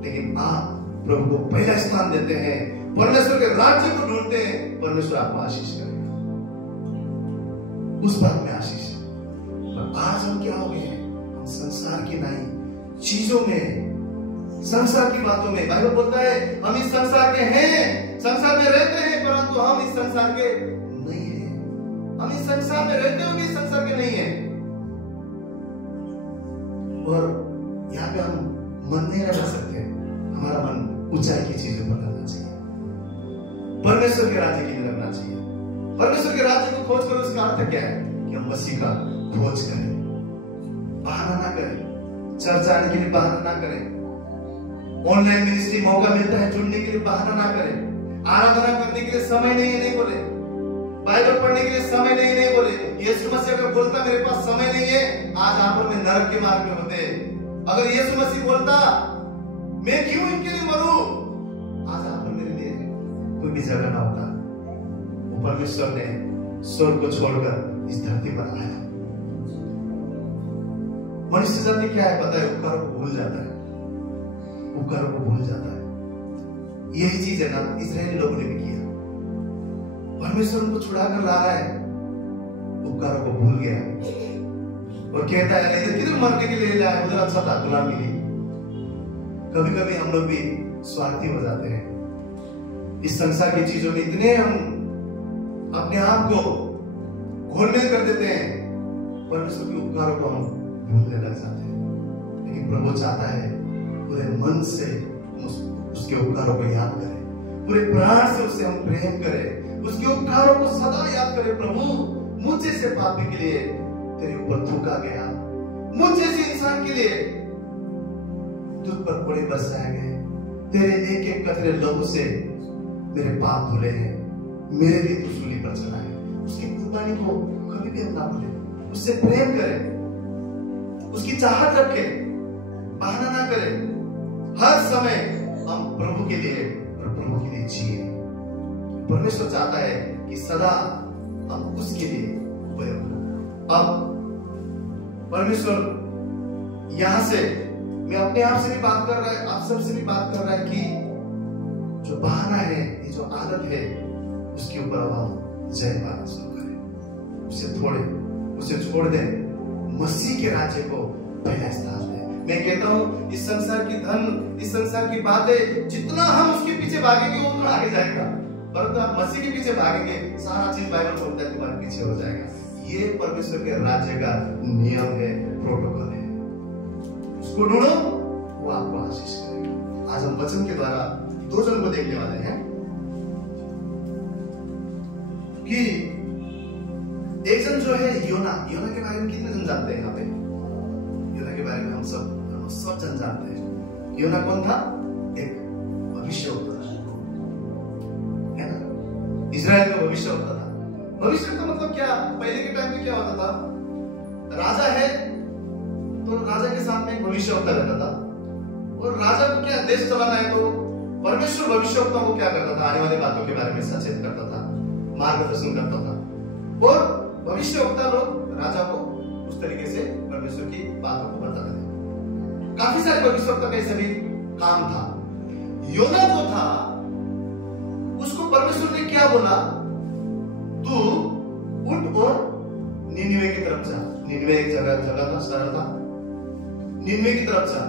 लेकिन आप प्रभु को पहला स्थान देते हैं, परमेश्वर के राज्य को ढूंढते हैं, परमेश्वर आपको आशीष करेगा। उस बात में आशीष है। पर आज हम क्या हो गए हैं? हम संसार की नहीं, चीजों में, संसार की बातों में। बाइबल बोलता है हम इस संसार के हैं, संसार में रहते हैं, परंतु हम इस संसार के नहीं हैं। हम इस संसार में रहते हुए इस संसार के नहीं हैं। और यहाँ पे हम मन नहीं रह सकते। हमारा मन ऊंचाई की चीजों पर लगना चाहिए, परमेश्वर के राज्य के लिए लगना चाहिए। परमेश्वर के राज्य को खोज करो, उसका अर्थ क्या है? कि हम मसीह का खोज करें, बहाना ना करें, चर्च आने के लिए बहाना ना करें। ऑनलाइन मिनिस्ट्री मौका मिलता है जुड़ने के लिए, बहाना ना करें। आराधना करने के लिए समय नहीं है, नहीं बोले। बाइबल पढ़ने के लिए समय नहीं बोले। यीशु मसीह अगर बोलता मेरे पास समय नहीं है, आज आप में नरक के मार्ग में होते। अगर यीशु मसीह बोलता मैं क्यों इनके लिए मरूं, आज आप मेरे लिए कोई भी जगह ना होता। परमेश्वर ने स्वर्ग को छोड़कर इस धरती पर आया। मनुष्य जाति क्या है पता है? उपकारों को भूल जाता है, उपकारों को भूल जाता है। यही चीज है ना इस्राएली लोगों ने भी किया। परमेश्वर उनको छुड़ा कर ला रहा है, उपकारों को भूल गया और कहता है इधर किधर मरने के लिए लाया, उधर अच्छा था गुलामी के लिए। कभी कभी हम लोग भी स्वार्थी हो जाते हैं। इस संसार की चीजों में इतने हम अपने आप को घोलमेल कर देते हैं, परमेश्वर के उपकारों को हम भूलने लग जाते हैं। लेकिन प्रभु चाहता है पूरे मन से उसके उपकारों को याद करें, पूरे प्राण से उससे हम प्रेम करें, उसके उपकारों को सदा याद करें। प्रभु मुझे से पापी के लिए तेरे ऊपर थूका गया, मुझे से इंसान के लिए तुझ पर कोड़े बरसाए गए, तेरे एक एक कतरे लहू से मेरे पाप धुले हैं, मेरे लिए तू सूली पर चढ़ा है। उसकी कुर्बानी को कभी भी हम ना भूलें, उससे प्रेम करें, उसकी चाहत रखें, बहाना ना करें। हर समय हम प्रभु के लिए और प्रभु के लिए जिए। परमेश्वर चाहता है कि सदा हम उसके लिए उपयोग करें। अब परमेश्वर यहां से मैं अपने आप से भी बात कर रहा है, आप सबसे भी बात कर रहा है कि जो बहाना है, ये जो आदत है, उसके ऊपर अब हम जय पाना शुरू करें, उसे छोड़ दें, मसीह के राज्य को पहला स्थान दें। मैं कहता हूं इस संसार की धन, इस संसार की बातें, जितना हम उसके पीछे भागेंगे वो उतना आगे जाएगा, परंतु आप मसीह के पीछे भागेंगे, सारा चीज बाइबल बोलता है तुम्हारे पीछे हो जाएगा। ये परमेश्वर के राज्य का नियम है, प्रोटोकॉल है। उसको ढूंढो, वो आपको आशीष करेगा। आज हम वचन के द्वारा दो जन को देखने वाले हैं कि एक जन जो है योना के बारे में कितने जन जानते हैं? यहाँ पे योना के बारे में हम सब जन जानते हैं। योना कौन था? एक भविष्यवक्ता था, है ना? इजराइल का भविष्यवक्ता था। भविष्य का मतलब क्या? पहले के टाइम में क्या होता था? राजा है तो राजा के साथ में एक भविष्यवक्ता रहता था, और राजा को क्या देश चलाना है तो परमेश्वर भविष्यवक्ता को क्या करता था? आने वाली बातों के बारे में सचेत करता था, मार्गदर्शन करता था, और भविष्यवक्ता लोग राजा को उस तरीके से परमेश्वर की बातों को बताते थे। काफी सारे भविष्यवक्ता का सभी काम था। योना जो था उसको परमेश्वर ने क्या बोला? तू उठ और निनिवे की तरफ जा। निनिवे एक जगह था, शहर था, निनिवे की तरफ जा।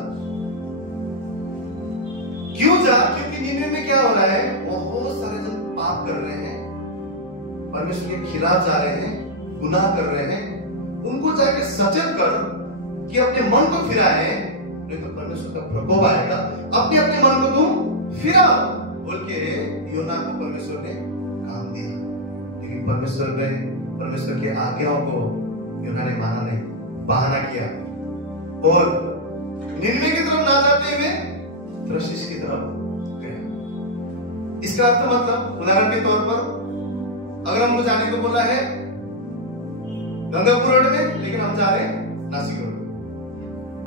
क्यों जा? क्योंकि निनिवे में क्या हो रहा है? बहुत सारे जन पाप कर रहे हैं, परमेश्वर के खिलाफ जा रहे हैं, गुनाह कर रहे हैं। उनको जाके सचेत कर कि अपने मन को फिराए, नहीं तो परमेश्वर का प्रकोप आएगा। अपने मन को तुम फिराओ बोल के योना को परमेश्वर ने काम दिया। लेकिन परमेश्वर की आज्ञाओं को योना ने माना नहीं, बहाना किया और निनिवे की तरफ ना जाते हुए तर्शीश की तरफ गया। इसका अर्थ मतलब उदाहरण के तौर पर अगर हमको जाने को बोला है गंगापुर रोड में, लेकिन हम जा रहे हैं नासिक रोड।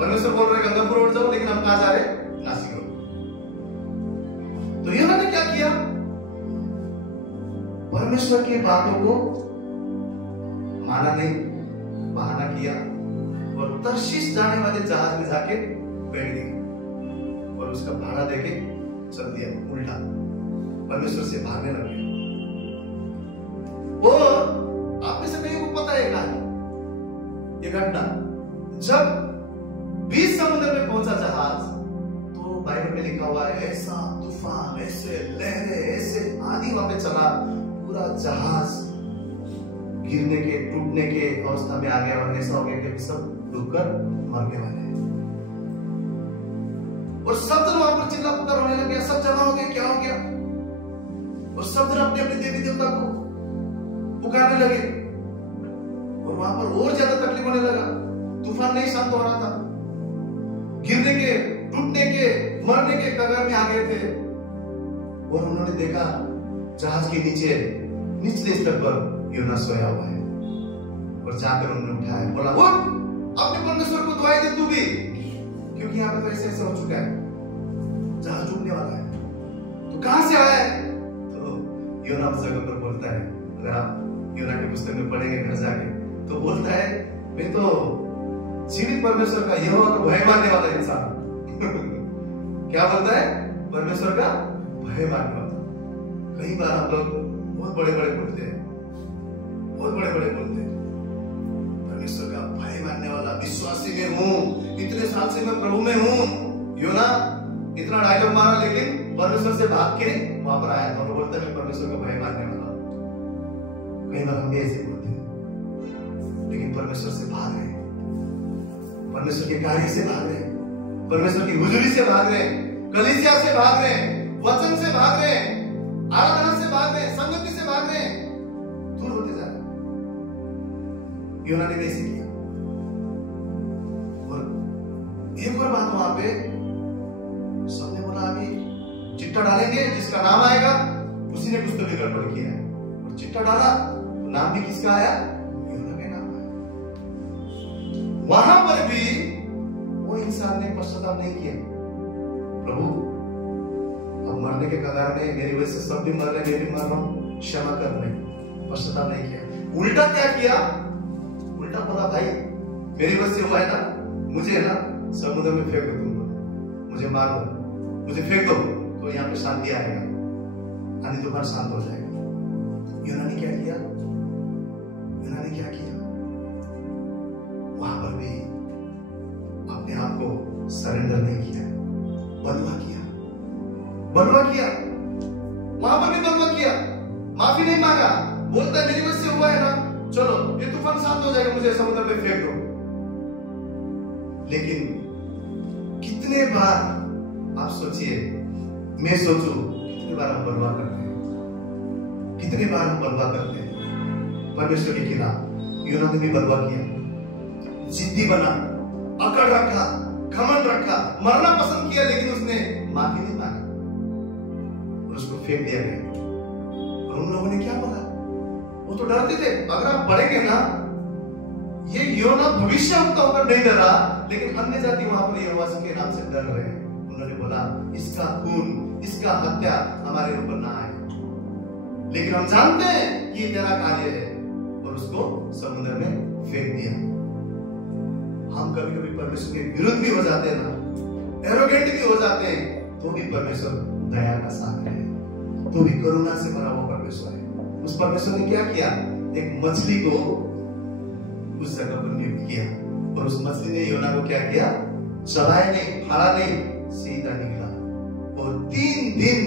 परमेश्वर बोल रहे गंगापुर रोड जाओ, लेकिन हम कहां जा रहे हैं? नासिक रोड। तो योना ने क्या किया? परमेश्वर की बातों को माना नहीं, बहाना किया और तर्शीश जाने वाले जहाज में जाके बैठ गया और उसका भाड़ा देके चल दिया उल्टा, परमेश्वर से भागने लग गया। और आप में से कहीं को पता है ये घटना, जब 20 समुद्र में पहुंचा जहाज, तो बाइबल में लिखा हुआ है ऐसा तूफान, ऐसे लहरें, ऐसे आंधी वहां पे चला, पूरा जहाज गिरने के, टूटने के अवस्था में आ गया और ऐसा हो गया कि सब डूबकर मरने वाले हैं। और सब जन वहां पर चिल्ला पुकार होने लग गया, सब जमा हो गए, क्या हो गया? और सब जन अपने अपने देवी देवता को पुकारने लगे और वहां पर और ज्यादा तकलीफ होने लगा। तूफान नहीं शांत हो रहा था, गिरने के, टूटने के, मरने के कगार में आ गए थे और उन्होंने देखा जहाज के नीचे निचले स्तर पर योना सोया हुआ है और जाकर उन्होंने उठाया, बोला उठ, अपने परमेश्वर को दुआई दे तू भी, क्योंकि यहाँ पे तो ऐसे हो चुका है, जहाज डूबने वाला है। तो कहां से आया है? तो योना उस जगह पर बोलता है, अगर आप योना की पुस्तक में पढ़ेंगे घर जाके, तो बोलता है मैं तो जीवित परमेश्वर का यहोवा का भय मानने वाला इंसान क्या बोलता है? परमेश्वर का भय मानने वाला। कई बार आप लोग बहुत बड़े बड़े बोलते हैं, बहुत बड़े बड़े बोलते हैं, परमेश्वर का भय मानने वाला, विश्वासी में हूं, इतने साल से मैं प्रभु में हूं। योना इतना डायलॉग मारा, लेकिन परमेश्वर से भाग के वहां पर आया था और बोलता है मैं परमेश्वर का भय मानने वाला। कई बार हम भी ऐसे बोलते हैं, लेकिन परमेश्वर से भाग रहे, परमेश्वर के कार्य से भाग रहे, परमेश्वर की हुजूरी से भाग रहे, कलीसिया से भाग रहे, वचन से भाग रहे, आराधना से भाग रहे, संगति से भाग रहे, दूर होते जा रहे। योना ने वैसे किया। और एक और बात वहां पे सबने बोला अभी चिट्टा डालेंगे, जिसका नाम आएगा उसी ने कुछ तो भी गड़बड़ किया है, और चिट्टा डाला तो नाम भी किसका आया? योना का नाम आया। वहां पर भी वो इंसान ने पश्चाताप नहीं किया, प्रभु अब मरने के कगार में मेरी वजह से सब भी मर रहे, मैं भी मर रहा हूं, क्षमा कर रहे, पश्चाताप नहीं किया। उल्टा क्या किया? उल्टा बोला भाई मेरी वजह से हुआ है ना, मुझे ना समुद्र में फेंक दो, तुम मुझे मार दो, मुझे फेंक दो, तो यहाँ पे शांति आएगा, आंधी तूफान शांत हो जाएगा। योना ने क्या किया? योना ने क्या किया? वहां पर भी अपने आप को सरेंडर नहीं किया, बलवा किया, बलवा किया, वहां पर भी बलवा किया, माफी नहीं मांगा, बोलता है मेरी वजह से हुआ है ना, चलो ये तूफान शांत हो जाएगा, मुझे समुद्र में फेंक दो। लेकिन कितने बार आप सोचिए, मैं सोचूं कितने बार हम बलवा करते हैं, कितने बार हम बलवा करते हैं परमेश्वर के खिलाफ। योना ने भी बलवा किया, जिद्दी बना, अकड़ रखा, घमंड रखा, मरना पसंद किया, लेकिन उसने माफी नहीं मांगी और उसको फेंक दिया गया। और उन लोगों ने क्या बोला? वो तो डरते थे। अगर आप पढ़ेंगे ना, ये योना भविष्यवक्ता होकर नहीं डरा, लेकिन अन्य जाति वहां पर यहोवा के नाम से डर रहे हैं। उन्होंने बोला इसका खून, इसका हत्या हमारे ऊपर ना आए, लेकिन हम जानते हैं कि ये तेरा कार्य है, और उसको समुद्र में फेंक दिया। हम कभी कभी परमेश्वर के विरुद्ध भी हो जाते हैं ना, एरोगेंट भी हो जाते हैं, तो भी परमेश्वर दया का सागर है, तो भी करुणा से भरा हुआ परमेश्वर है। उस परमेश्वर ने क्या किया? एक मछली को उस जगह पर नियुक्त किया, और उस मछली ने योना को क्या किया? चलाया नहीं, फाड़ा नहीं, सीधा निकला, और 3 दिन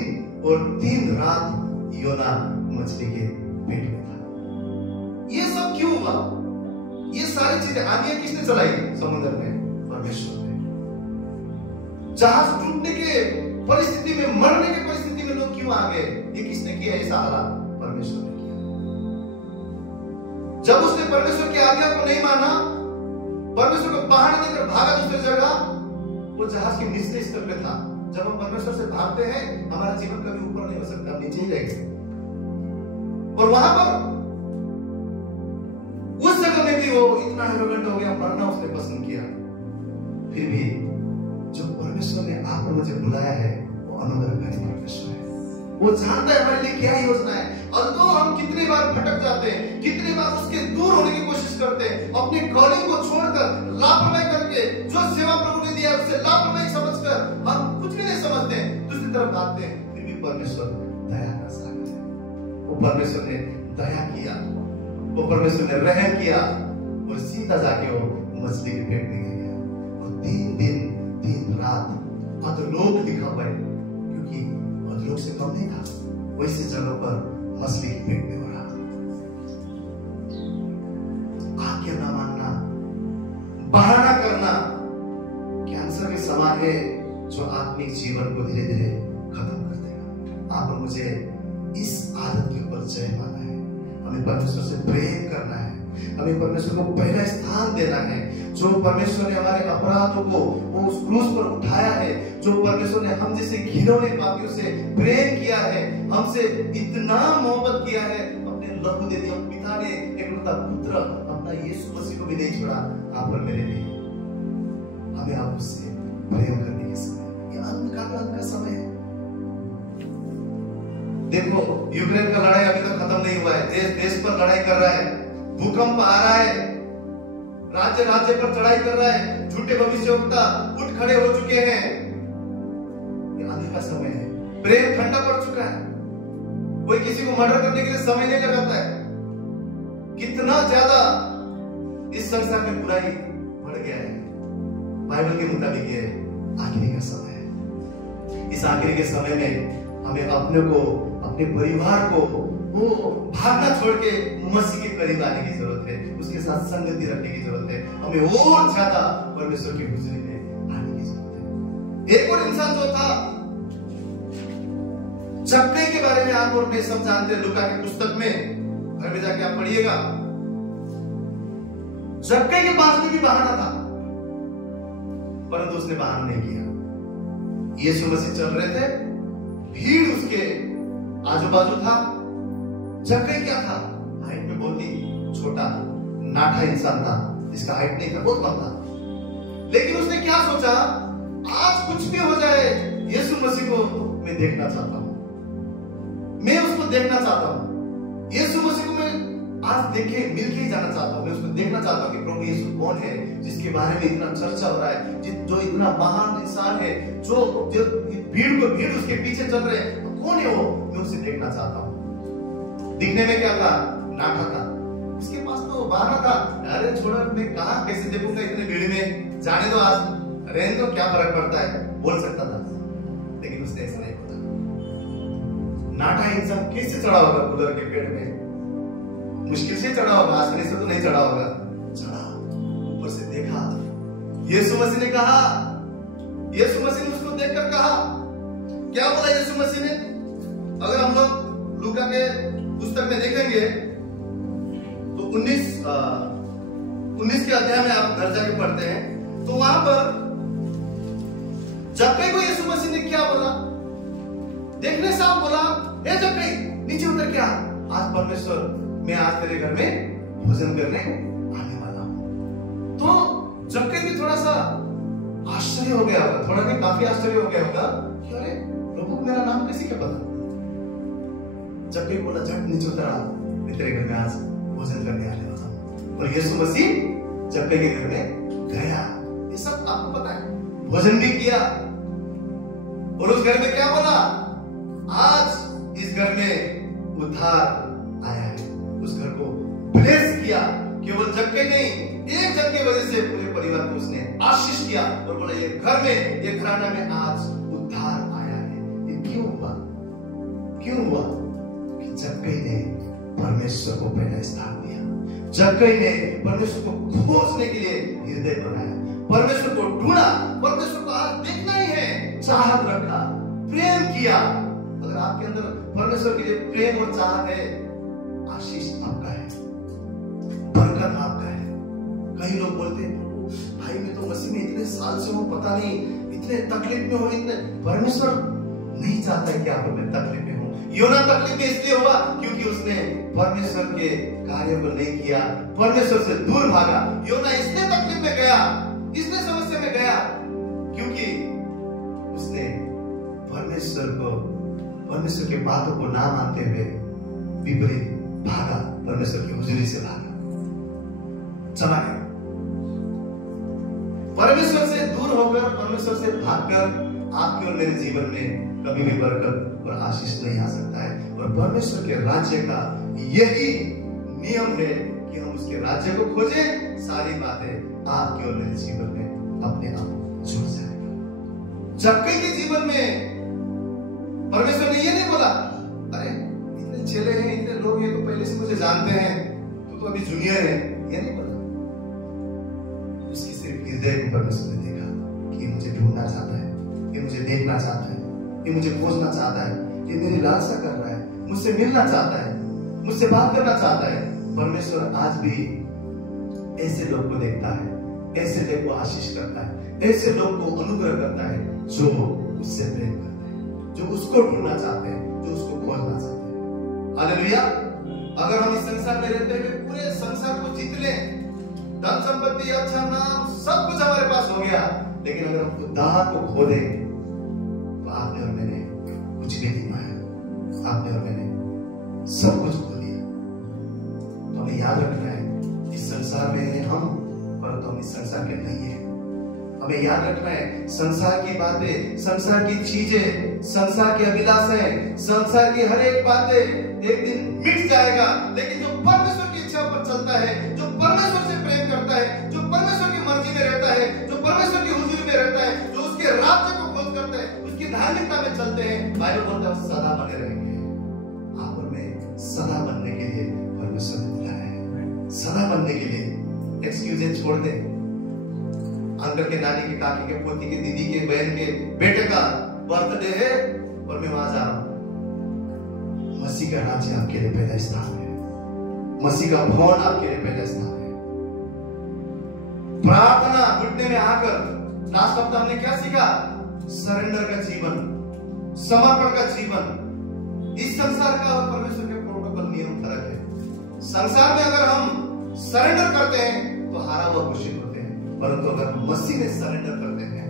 और 3 रात योना मछली के पेट में था। ये सब क्यों हुआ? ये सारी चीजें आंधियां किसने चलाई समुद्र में? परमेश्वर ने। जहाज टूटने के परिस्थिति में, मरने के परिस्थिति में लोग क्यों आ गए? ये किसने किया ऐसा हालात? परमेश्वर ने किया। जब उसने परमेश्वर की आज्ञा को नहीं माना, परमेश्वर को बाहर देकर भागा दूसरी जगह, वो जहाज के निचले स्तर पे था। जब हम परमेश्वर से भागते हैं, हमारा जीवन कभी ऊपर नहीं हो सकता, हम नीचे ही रहेंगे। और वहां पर उस जगह में भी वो इतना एरोगेंट हो गया, मरना उसने पसंद किया। फिर भी जो परमेश्वर ने आपको मुझे बुलाया है, वो अनुग्रहकारी परमेश्वर है। वो जानता है हमारे लिए क्या योजना है। और तो हम कितनी बार भटक जाते हैं, कितनी बार उसके दूर होने की कोशिश करते हैं, अपने कॉलिंग को छोड़कर, लापरवाही करके, जो सेवा प्रभु ने दिया उससे लापरवाही समझकर हम कुछ भी नहीं समझते, दूसरी तरफ भागते हैं। फिर भी परमेश्वर दया का सागर है। वो परमेश्वर ने दया किया, वो परमेश्वर ने रहम किया, और सीधा जाके वो मछली के पेट में गया, और 3 दिन 3 रात अधोलोक लिखा हुआ है, क्योंकि अधोलोक से कम नहीं था, वैसे जगह पर मछली के पेट में हो रहा। आज्ञा ना मानना, बहाना करना कैंसर के समान है, जो आत्मिक जीवन को धीरे धीरे खत्म कर देगा। आप और मुझे इस आदत के ऊपर जय पाना है। हमें परमेश्वर से प्रेम करना है, हमें परमेश्वर को पहला स्थान देना है। जो परमेश्वर ने हमारे अपराधों को वो उस क्रूस पर उठाया है, जो परमेश्वर ने हम जैसे घिनौने पापियों से प्रेम किया है, हमसे इतना मोहब्बत किया है, अपने लहू दे दिया। पिता ने एकलौता पुत्र अपना यीशु मसीह को भी नहीं छोड़ा आप और मेरे लिए। हमें आप उससे प्रेम करने के समय, ये अंत का समय है। देखो यूक्रेन का लड़ाई अभी तक खत्म नहीं हुआ है, देश देश पर लड़ाई कर रहा है, भूकंप आ रहा है, राज्य राज्य पर चढ़ाई कर रहा है, झूठे भविष्यवक्ता उठ खड़े हो चुके हैं। ये आने का समय है, प्रेम ठंडा पड़ चुका है, कोई किसी को मर्डर करने के लिए समय नहीं लगाता है। कितना ज्यादा इस संसार में बुराई बढ़ गया है। बाइबल के मुताबिक ये आखिरी का समय है। इस आखिरी के समय में हमें अपने को, अपने परिवार को वो भागना छोड़ के मसीह के करीब आने की जरूरत है, उसके साथ संगति रखने की जरूरत है, हमें और ज्यादा परमेश्वर की हुजूरी में आने की जरूरत है। एक और इंसान जो था जक्कई के बारे में आप और मैं सब जानते हैं, लूका की पुस्तक में घर में जाके आप पढ़िएगा। जक्कई के पास में भी बहाना था, परंतु उसने बहाना नहीं किया। यीशु मसीह चल रहे थे, भीड़ उसके आजू बाजू था। जक्कई क्या था? हाइट में बहुत ही छोटा नाठा इंसान था, जिसका हाइट नहीं था, बहुत कम था। लेकिन उसने क्या सोचा, आज कुछ भी हो जाए, यीशु मसीह को मैं देखना चाहता हूं, मैं उसको देखना चाहता हूं। यीशु मसीह को मैं आज देखे मिल के ही जाना चाहता हूं, मैं उसको देखना चाहता हूं कि प्रभु यीशु कौन है, जिसके बारे में इतना चर्चा हो रहा है, जो इतना महान इंसान है, जो भीड़ उसके पीछे चल रहे हैं, तो कौन है वो, मैं उसे देखना चाहता हूं। दिखने में क्या था? नाठा था। उसके पास तो बहाना था, अरे छोड़ा, मैं कहां कैसे देखूंगा इतने भीड़ में, जाने दो, आज रहने दो, क्या फर्क पड़ता है, बोल सकता था। लेकिन उसने ऐसा नहीं बोला। नाठा इंसान कैसे चढ़ा होगा कूलर के पेड़ में? मुश्किल से चढ़ा होगा, आसानी से तो नहीं चढ़ा होगा। चढ़ा, ऊपर से देखा, यीशु मसीह ने कहा, यीशु मसीह ने उसको देखकर कहा, क्या बोला यीशु मसीह ने? अगर हम लोग लूका के पुस्तक में देखेंगे तो 19 के अध्याय में आप घर जाके पढ़ते हैं, तो वहां पर जक्कई को यीशु मसीह ने क्या बोला? देखने से आप बोला, हे जक्कई नीचे उतर के आ, आज परमेश्वर, मैं आज तेरे घर में भोजन करने आने वाला हूं। तो जक्कई भी थोड़ा सा आश्चर्य हो गया होगा, थोड़ा नहीं काफी आश्चर्य हो गया होगा कि अरे प्रभु को मेरा नाम कैसे क्या पता? जक्कई बोला, झट नीचे उतरा, मैं तेरे घर में आज भोजन करने आने वाला हूं। और यीशु मसीह जक्कई के घर में गया, ये सब आपको पता है, भोजन भी किया। और उस घर में क्या बोला? आज इस घर में उद्धार आया है। उस घर को ब्लेस किया, केवल जक्कई नहीं, एक जन की वजह से पूरे परिवार को उसने आशीष किया और बोला, ये घर में, ये घराना में आज उद्धार आया है। ये क्यों हुआ? क्यों हुआ? कि जक्कई ने परमेश्वर को पहला स्थान दिया। जक्कई ने परमेश्वर को खोजने के लिए हृदय बनाया, परमेश्वर को ढूंढा, परमेश्वर को आज देखना ही है, चाहत रखा, प्रेम किया। अगर आपके अंदर परमेश्वर के लिए प्रेम और चाहत है, आशीष आपका है, बरकत आपका है। कई लोग बोलते हैं, भाई मैं तो मसीह में इतने साल से हूं, पता नहीं इतने तकलीफ में हो, इतने। परमेश्वर नहीं चाहता है कि आप अपने तकलीफ में हो। योना तकलीफ में इसलिए हुआ क्योंकि उसने परमेश्वर के कार्य को नहीं किया, परमेश्वर से दूर भागा। योना इसलिए तकलीफ में गया, इसलिए समस्या में गया क्योंकि उसने परमेश्वर के बातों को ना मानते हुए विपरीत भागा, परमेश्वर की हुजूरी से भागा, चला गया। परमेश्वर से दूर होकर, परमेश्वर से भागकर आपके और मेरे जीवन में कभी भी बरकत और आशीष नहीं आ सकता है। और परमेश्वर के राज्य का यही नियम है कि हम उसके राज्य को खोजें, सारी बातें आपके और मेरे जीवन में अपने आप जुड़ जाएगा। जक्कई के जीवन में परमेश्वर ने ये नहीं बोला, अरे इतने चेले हैं, इतने लोग हैं, तो पहले से मुझे जानते हैं, तो अभी जूनियर है, ये नहीं बोला। उसकी सिर्फ हृदय को परमेश्वर ने देखा कि मुझे ढूंढना चाहता है, ये मुझे देखना चाहता है, ये मुझे खोजना चाहता है, ये मेरी लालसा कर रहा है, मुझसे मिलना चाहता है, मुझसे बात करना चाहता है। परमेश्वर आज भी ऐसे लोग को देखता है ऐसे लोग को आशीष करता है, ऐसे लोग को अनुग्रह करता है जो उससे प्रेम करते हैं, जो उसको ढूंढना चाहते हैं, जो उसको खोजना चाहते हैं। हालेलुया। अगर हम इस संसार में रहते हुए पूरे संसार को जीत लें, धन संपत्ति, अच्छा नाम, सब कुछ हमारे पास हो गया, लेकिन अगर हम खुदा को खो दें तो आपने और मैंने कुछ भी नहीं पाया, आपने और मैंने सब कुछ खो दिया। तो हमें याद रखना है इस संसार में हैं हम, पर तो हम इस संसार के नहीं है। हमें याद रखना है संसार की बातें, संसार की चीजें, संसार की अभिलाषाएं, संसार की हर एक बातें एक दिन मिट जाएगा, लेकिन जो परमेश्वर की इच्छा पर चलता है, जो परमेश्वर से प्रेम करता है, जो परमेश्वर की मर्जी में रहता है, जो परमेश्वर की हुजूरी में रहता है, जो उसके राज्य को खोज करता है, उसकी धार्मिकता में चलते हैं, बाइबल बोलता है सदा बने रहेंगे। आप और मैं सदा बनने के लिए परमेश्वर ने बुलाया है, सदा बनने के लिए। एक्सक्यूजेस छोड़ दे। अंकल के, नानी के, काकी के, पोती के, दीदी के, बहन के बेटे का बर्थडे है और मैं वहां जा रहा हूं। मसीह का राज्य आपके लिए पहला स्थान है, मसीह का भवन आपके लिए पहला स्थान है। प्रार्थना घुटने में आकर, लास्ट हफ्ता हमने क्या सीखा? सरेंडर का जीवन, समर्पण का जीवन। इस संसार का और परमेश्वर के प्रोटोकॉल नियम फर्क है। संसार में अगर हम सरेंडर करते हैं तो हारा हुआ घोषित होते हैं, परंतु अगर हम मसीह में सरेंडर करते हैं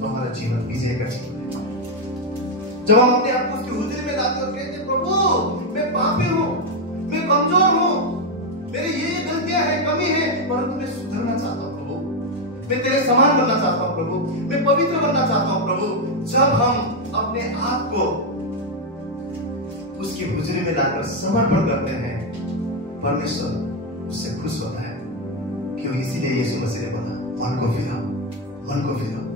तो हमारा जीवन विजय का जीवन है। जब हम अपने आप को उसकी हुजूरी में लाते और कहते हैं प्रभु मैं पापी हूं, मैं कमजोर हूं, मेरी ये गलतियां हैं, कमी है, परंतु मैं सुधरना चाहता हूं प्रभु, मैं तेरे समान बनना चाहता हूं प्रभु, मैं पवित्र बनना चाहता हूं प्रभु। जब हम अपने आप को उसकी हुजूरी में लाकर समर्पण करते हैं, परमेश्वर उससे खुश होता है। क्यों? इसीलिए यीशु मसीह ने बोला मन को फिराओ, मन को फिराओ,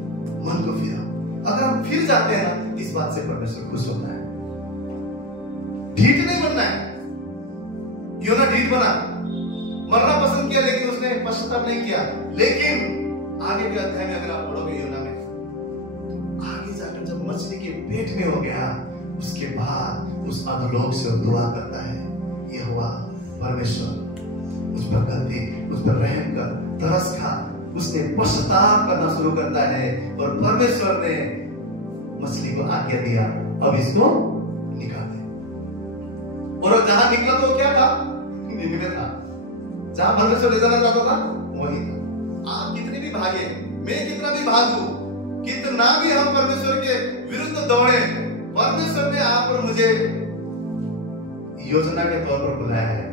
मन को फिराओ। अगर हम फिर जाते हैं ना, इस बात से परमेश्वर खुश होता है। ढीठ नहीं बनना है। योना ढीठ बना, मरना पसंद किया, लेकिन उसने पश्चाताप नहीं किया। लेकिन आगे के अध्याय में अगर आप पढ़ोगे योना में, आगे जाकर जब मछली के पेट में हो गया, उसके बाद उस अधोलोक से दुआ करता है, यहोवा परमेश्वर उस पर गलती, उस पर रहम कर, तरस खा। उसने पश्चाताप करना शुरू करता है और परमेश्वर ने मछली को आज्ञा दिया अब इसको निकाल दे। और जहां निकला तो क्या था? निनिवे था। जहां परमेश्वर ले जाना चाहता था वही था। आप कितने भी भागे, मैं कितना भी भागू, कितना भी हम परमेश्वर के विरुद्ध दौड़े, परमेश्वर ने आप और मुझे योजना के तौर पर बुलाया है।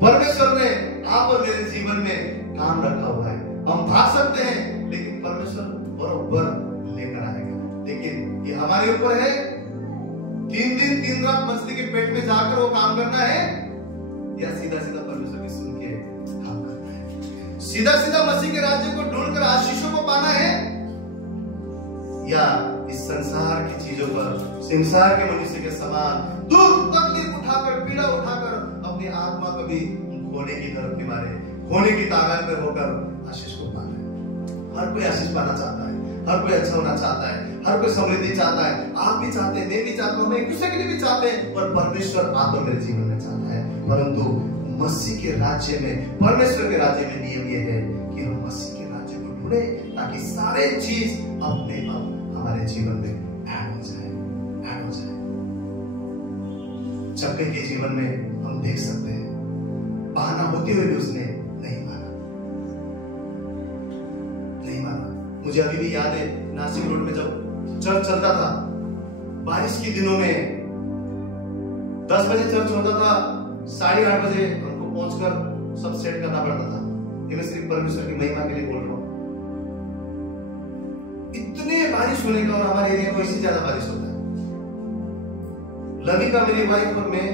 परमेश्वर ने आप और मेरे जीवन में काम रखा हुआ है। हम भाग सकते हैं, लेकिन परमेश्वर बरोबर लेकर आएगा। लेकिन ये हमारे ऊपर है, 3 दिन 3 रात मछली के पेट में जाकर वो काम करना है, या सीधा सीधा परमेश्वर की सुन के काम करना है। सीधा सीधा मसीह के राज्य को ढूंढकर आशीषों को पाना है, या इस संसार की चीजों पर, संसार के मनुष्य के समान दुख तकलीफ उठाकर, पीड़ा उठाकर अपनी आत्मा को भी खोने की तरफ के मारे, खोने की ताकत में होकर आशीष को पाना है। हर कोई आशीष पाना चाहता है, हर कोई अच्छा होना चाहता है, हर कोई समृद्धि चाहता है। आप भी चाहते हैं, मैं भी चाहता हूं, हम एक दूसरे के लिए भी चाहते हैं, और परमेश्वर आप और मेरे जीवन में चाहता है। परंतु मसीह के राज्य में, परमेश्वर के राज्य में नियम यह है कि हम मसीह के राज्य को ढूंढे, ताकि सारे चीज अपने आप हमारे जीवन में ऐड हो जाए, ऐड हो जाए। चक्के के जीवन में हम देख सकते हैं, बहाना होते हुए भी उसने नहीं माना, नहीं माना। मुझे अभी भी याद है, नासिक रोड में जब चर्च चलता था, बारिश के दिनों में 10 बजे चर्च होता था, 8:30 बजे हमको पहुंचकर सब सेट करना पड़ता था। ये मैं सिर्फ परमेश्वर की महिमा के लिए बोल रहा हूं। इतने बारिश होने का, और हमारे एरिया में इससे ज्यादा बारिश होता है। लविका, मेरी वाइफ और मैं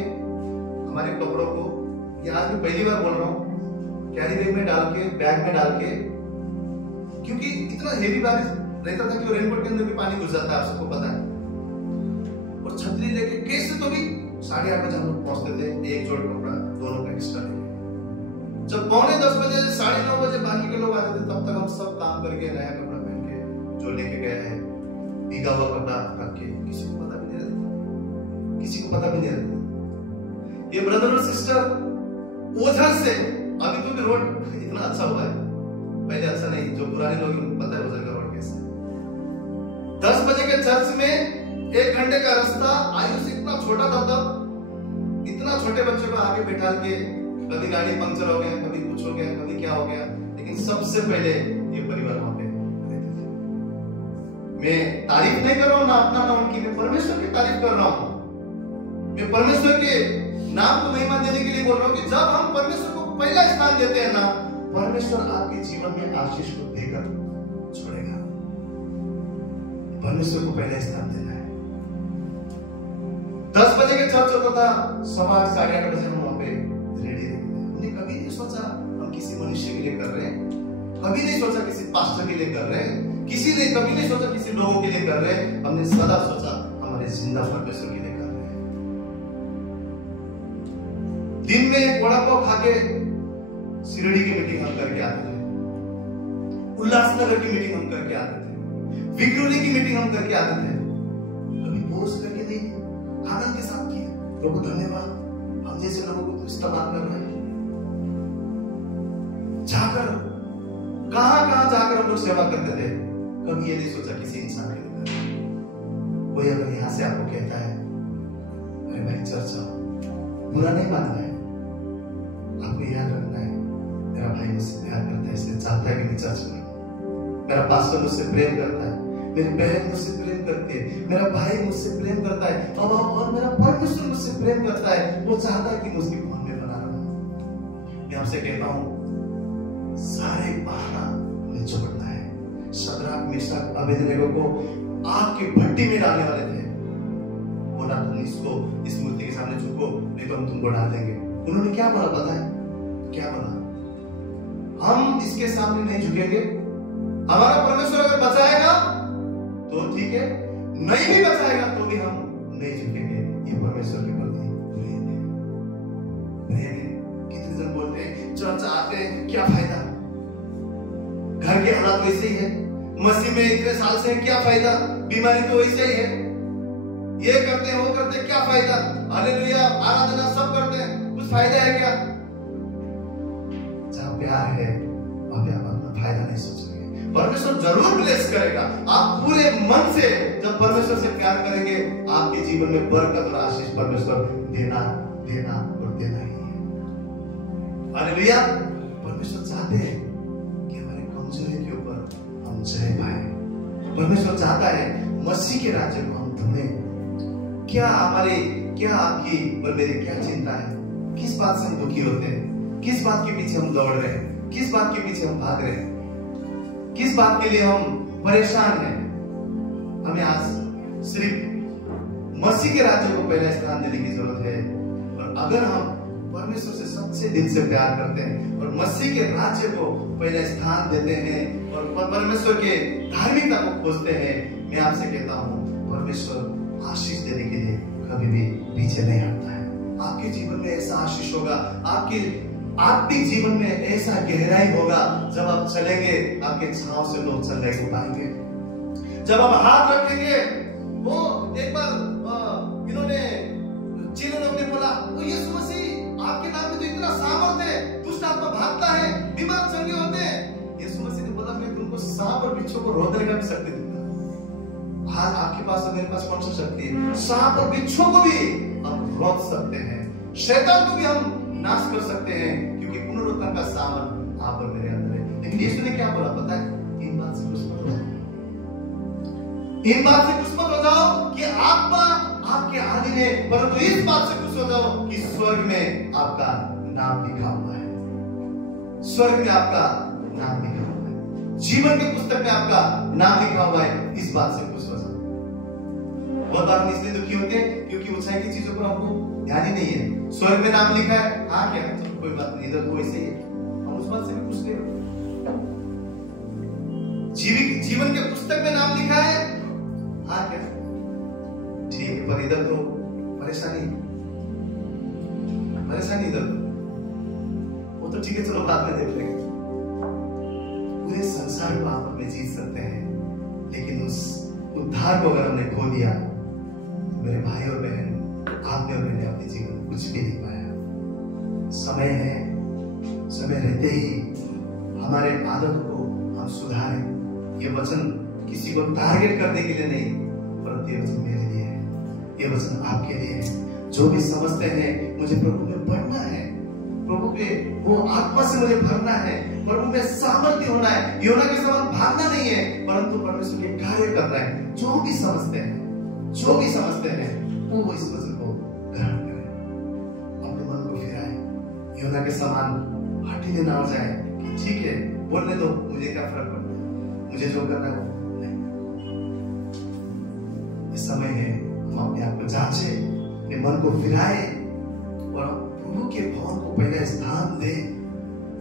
हमारे कपड़ों को, ये आज मैं पहली बार बोल रहा हूँ, कैरी बैग में डाल के, बैग में डाल के, क्योंकि इतना हेवी बारिश रहता था कि रेनकोट के अंदर भी पानी घुस जाता है, आप सबको पता है। और छतरी लेके कैसे तो भी 8:30 बजे हम लोग पहुंचते थे, एक जोड़ कपड़ा दोनों का एक्स्ट्रा लेके। जब 9:45 बजे, 9:30 बजे बाकी के लोग आते थे, तब तक हम सब काम करके नया कपड़ा पहन के, जो लेके गए हैं भीगा हुआ कपड़ा रख के, किसी को पता भी नहीं रहता, किसी को पता भी नहीं रहता। ये ब्रदर और सिस्टर ओझर से, अभी तो भी रोड इतना अच्छा हुआ है, पहले अच्छा नहीं, पुराने लोग पता है वजन का वर्ड कैसा है। 10 बजे के चर्च में 1 घंटे का रास्ता, आयुष इतना छोटा था तब, इतना छोटे बच्चों को आगे बैठा के कभी गाड़ी पंक्चर हो गया, कभी कुछ हो गया, कभी क्या हो गया, लेकिन सबसे पहले ये परिवार वहां पे रहते थे। मैं तारीफ नहीं कर रहा हूं ना अपना ना उनकी, मैं परमेश्वर की तारीफ कर रहा हूं। मैं परमेश्वर के नाम को महिमा देने के लिए बोल रहा हूं कि जब हम परमेश्वर को पहला स्थान देते हैं ना, परमेश्वर आपके जीवन में आशीष को देकर छोड़ेगा। परमेश्वर को पहला स्थान देना है। 10 बजे के चर्च होता था, 8:15 साढ़े 8 बजे हम वहां पे रेडी थे। हमने कभी नहीं सोचा हम किसी मनुष्य के लिए कर रहे हैं, कभी नहीं सोचा किसी पास्टर के लिए कर रहे हैं, किसी ने कभी नहीं सोचा किसी लोगों के लिए कर रहे हैं। हमने सदा सोचा हमारे जिंदा परमेश्वर के लिए कर रहे हैं। दिन में वड़ा पाव खा के शिरडी की मीटिंग हम करके आते थे, उल्लासनगर की मीटिंग हम करके आते थे, विक्रोली की मीटिंग हम करके आते थे। कभी बोझ करके नहीं, आनंद के साथ किया। प्रभु धन्यवाद, हम जैसे लोगों को तो इस्तेमाल कर रहे हैं। जाकर कहां जाकर हम लोग सेवा करते थे, कभी ये नहीं सोचा किसी इंसान के लिए। कोई अगर यहां से आपको कहता है अरे भाई चर्च आओ, बुरा नहीं मानना है, आपको याद रखना है मेरा भाई मुझसे प्यार करता है, इसलिए चाहता है कि मैं चर्च में, मेरा पास्टर मुझसे प्रेम करता है, मेरी बहन मुझसे प्रेम करती है, मेरा भाई मुझसे प्रेम करता है, और मेरा परमेश्वर मुझसे प्रेम करता है। वो चाहता है कि मैं उसकी मोहन में बना रहूं। मैं आपसे कहता हूं सारे बहाना हमें छोड़ना है। शद्रक मेशक अबेदनेगो को आग की भट्टी में डालने वाले थे, बोला तुम इसको इस मूर्ति के सामने झुको नहीं तो हम तुमको डाल देंगे। उन्होंने क्या बोला पता है? क्या बोला? हम इसके सामने नहीं झुकेंगे, हमारा परमेश्वर अगर बचाएगा तो ठीक है, नहीं भी बचाएगा तो भी हम नहीं झुकेंगे। ये परमेश्वर के प्रति प्रेम है। कितने जन बोलते हैं चर्च आते हैं क्या फायदा, घर के हालात वैसे ही है, मसीह में इतने साल से क्या फायदा, बीमारी तो वैसे ही है, ये करते हैं वो करते हैं क्या फायदा, हालेलुया आराधना सब करते हैं, कुछ फायदा है क्या? जहां प्यार है वहां पे आप अपना फायदा नहीं सोचेंगे। परमेश्वर जरूर ब्लेस करेगा। आप पूरे मन से जब परमेश्वर से प्यार करेंगे, आपके जीवन में बरकत और आशीष परमेश्वर देना देना और देना ही है। हालेलुया। परमेश्वर चाहते हैं कि हमारे कमजोरी के ऊपर हम जय पाए। परमेश्वर चाहता है मसीह के राज्य को हम ढूंढें। क्या आपकी और मेरी क्या चिंता है? किस बात से हम दुखी होते हैं? किस बात के पीछे हम दौड़ रहे हैं? किस बात के पीछे हम भाग रहे हैं? किस बात के लिए हम परेशान हैं? हमें आज सिर्फ मसीह के राज्य को पहला स्थान देने की जरूरत है। और अगर हम परमेश्वर से सच्चे दिल से प्यार करते हैं और मसीह के राज्य को पहला स्थान देते हैं और परमेश्वर के धार्मिकता को खोजते हैं, मैं आपसे कहता हूं परमेश्वर आशीष देने के लिए कभी भी पीछे नहीं हटता है। आपके जीवन में ऐसा आशीष होगा, आपके आत्मिक जीवन में ऐसा गहराई होगा, जब आप चलेंगे आपके छांव से लोग चलने को पाएंगे। जब आप हाथ रखेंगे, वो एक बार इन्होंने चीनों ने बोला वो यीशु मसीह आपके नाम में तो इतना सामर्थ है, दुष्ट आत्मा भागता है, बीमार चंगे होते हैं। यीशु मसीह ने बोला मैं तुमको सांप और बिच्छू को रोकने का भी शक्ति देता हूं। आज आपके पास और मेरे पास कौन सी शक्ति है? सांप और बिच्छू को भी हम रोक सकते हैं, शैतान को भी हम नाश कर सकते हैं, क्योंकि पुनरुत्थान का सामर्थ आप और मेरे अंदर है। लेकिन यीशु ने क्या बोला पता है? इन बात से खुश मत हो जाओ, इन बात से खुश मत हो जाओ कि आत्मा आपके आदि ने, परंतु इस बात से खुश हो जाओ कि स्वर्ग में आपका नाम लिखा हुआ है। स्वर्ग में आपका नाम लिखा हुआ है, जीवन की पुस्तक में आपका नाम लिखा हुआ है। इस बात से खुश हो जाओ। बहुत बार हम इसलिए दुखी होते हैं क्योंकि ऊंचाई की चीजों पर हमको ध्यान ही नहीं है। स्वर्ग में नाम लिखा है, हाँ क्या तो कोई बात नहीं, इधर तो वैसे ही है, हम उस बात से भी खुश नहीं होते। जीवन के पुस्तक में नाम लिखा है, हाँ क्या ठीक है, पर इधर तो परेशानी इधर तो वो तो ठीक है, चलो बाद में देख लेंगे। पूरे संसार को आप में जीत सकते हैं, लेकिन उस उद्धार को अगर हमने खो दिया, मेरे भाई और बहन आपने और मैंने अपने जीवन में कुछ भी नहीं पाया। समय है, समय रहते ही हमारे आदत को हम सुधारें। ये वचन किसी को टारगेट करने के लिए नहीं, परंतु ये वचन मेरे लिए है, ये वचन आपके लिए है। जो भी समझते हैं मुझे प्रभु में बढ़ना है, प्रभु के वो आत्मा से मुझे भरना है, प्रभु में सामर्थ्य होना है, योना के समान भागना नहीं है, परंतु परमेश्वर के कार्य करना है। जो भी समझते हैं, जो भी समझते हैं, वो इस वचन को ग्रहण करें, अपने मन को फिराएं, योना के समान हटीले ना हो जाए कि ठीक है बोलने दो, मुझे क्या फर्क पड़ता है, मुझे जो करना है वो नहीं। ये समय है हम अपने आप को जांचे, अपने मन को फिराए और प्रभु के भवन को पहले स्थान दे।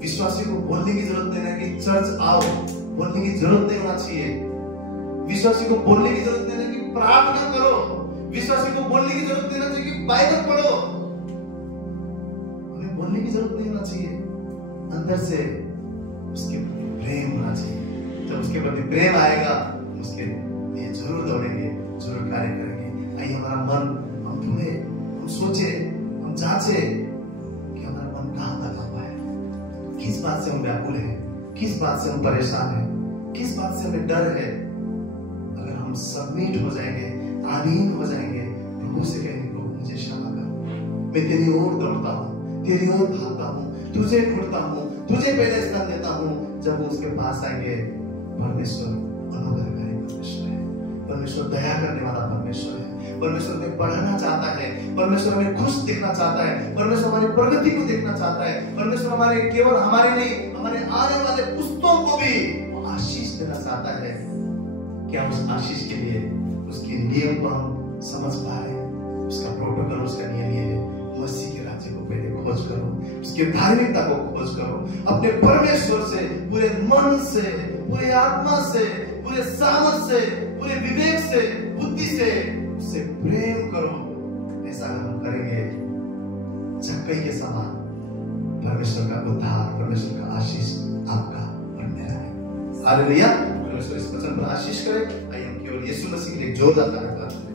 विश्वासी को बोलने की जरूरत नहीं है कि चर्च आओ, बोलने की जरूरत नहीं होना चाहिए। विश्वासी को बोलने की जरूरत नहीं है कि प्रार्थना करो, विश्वासी को बोलने की जरूरत नहीं है कि बाइबल पढ़ो। हमें बोलने की जरूरत नहीं होना चाहिए, अंदर से उसके प्रति प्रेम होना चाहिए। जब उसके प्रति प्रेम आएगा उसके लिए जरूर दौड़ेंगे, जरूर कार्य करेंगे। आइए हमारा मन हम ढूंढे, हम सोचे, हम जांचे कि हमारा मन कहाँ लगा हुआ है, किस बात से हम व्याकुल हैं, किस बात से हम परेशान हैं, किस बात से हमें डर है। अगर हम सबमिट हो जाएंगे, आधीन हो जाएंगे, प्रभु से कहेंगे प्रभु मुझे क्षमा कर, मैं तेरी ओर दौड़ता हूँ, तेरी ओर भागता हूँ, तुझे ढूंढता हूँ, तुझे पहले स्थान देता हूँ। जब वो उसके पास आएंगे, परमेश्वर अनुग्रहकारी परमेश्वर है, परमेश्वर दया करने वाला परमेश्वर है, परमेश्वर हमें बढ़ाना चाहता है, परमेश्वर हमें खुश देखना चाहता है, परमेश्वर हमारी प्रगति को देखना चाहता है, परमेश्वर हमारे केवल हमारे नहीं हमारे आने वाले पुस्तों को भी वो आशीष देना चाहता है। क्या उस आशीष के लिए उसके नियम को हम समझ पाए? उसका प्रोटोकॉल, उसका नियम ये है, मसीह के राज्य को पहले खोज करो, उसकी धार्मिकता को खोज करो, अपने परमेश्वर से पूरे मन से, पूरे आत्मा से, पूरे सामर्थ से, पूरे विवेक से, बुद्धि से उससे प्रेम करो। ऐसा अगर हम करेंगे, झक्कई के समान परमेश्वर का उद्धार, परमेश्वर का आशीष आपका और मेरा है। हालेलुया। परमेश्वर इस वचन पर आशीष करे। आइए हम केवल यीशु मसीह के लिए जोरदार ताली बजाएं।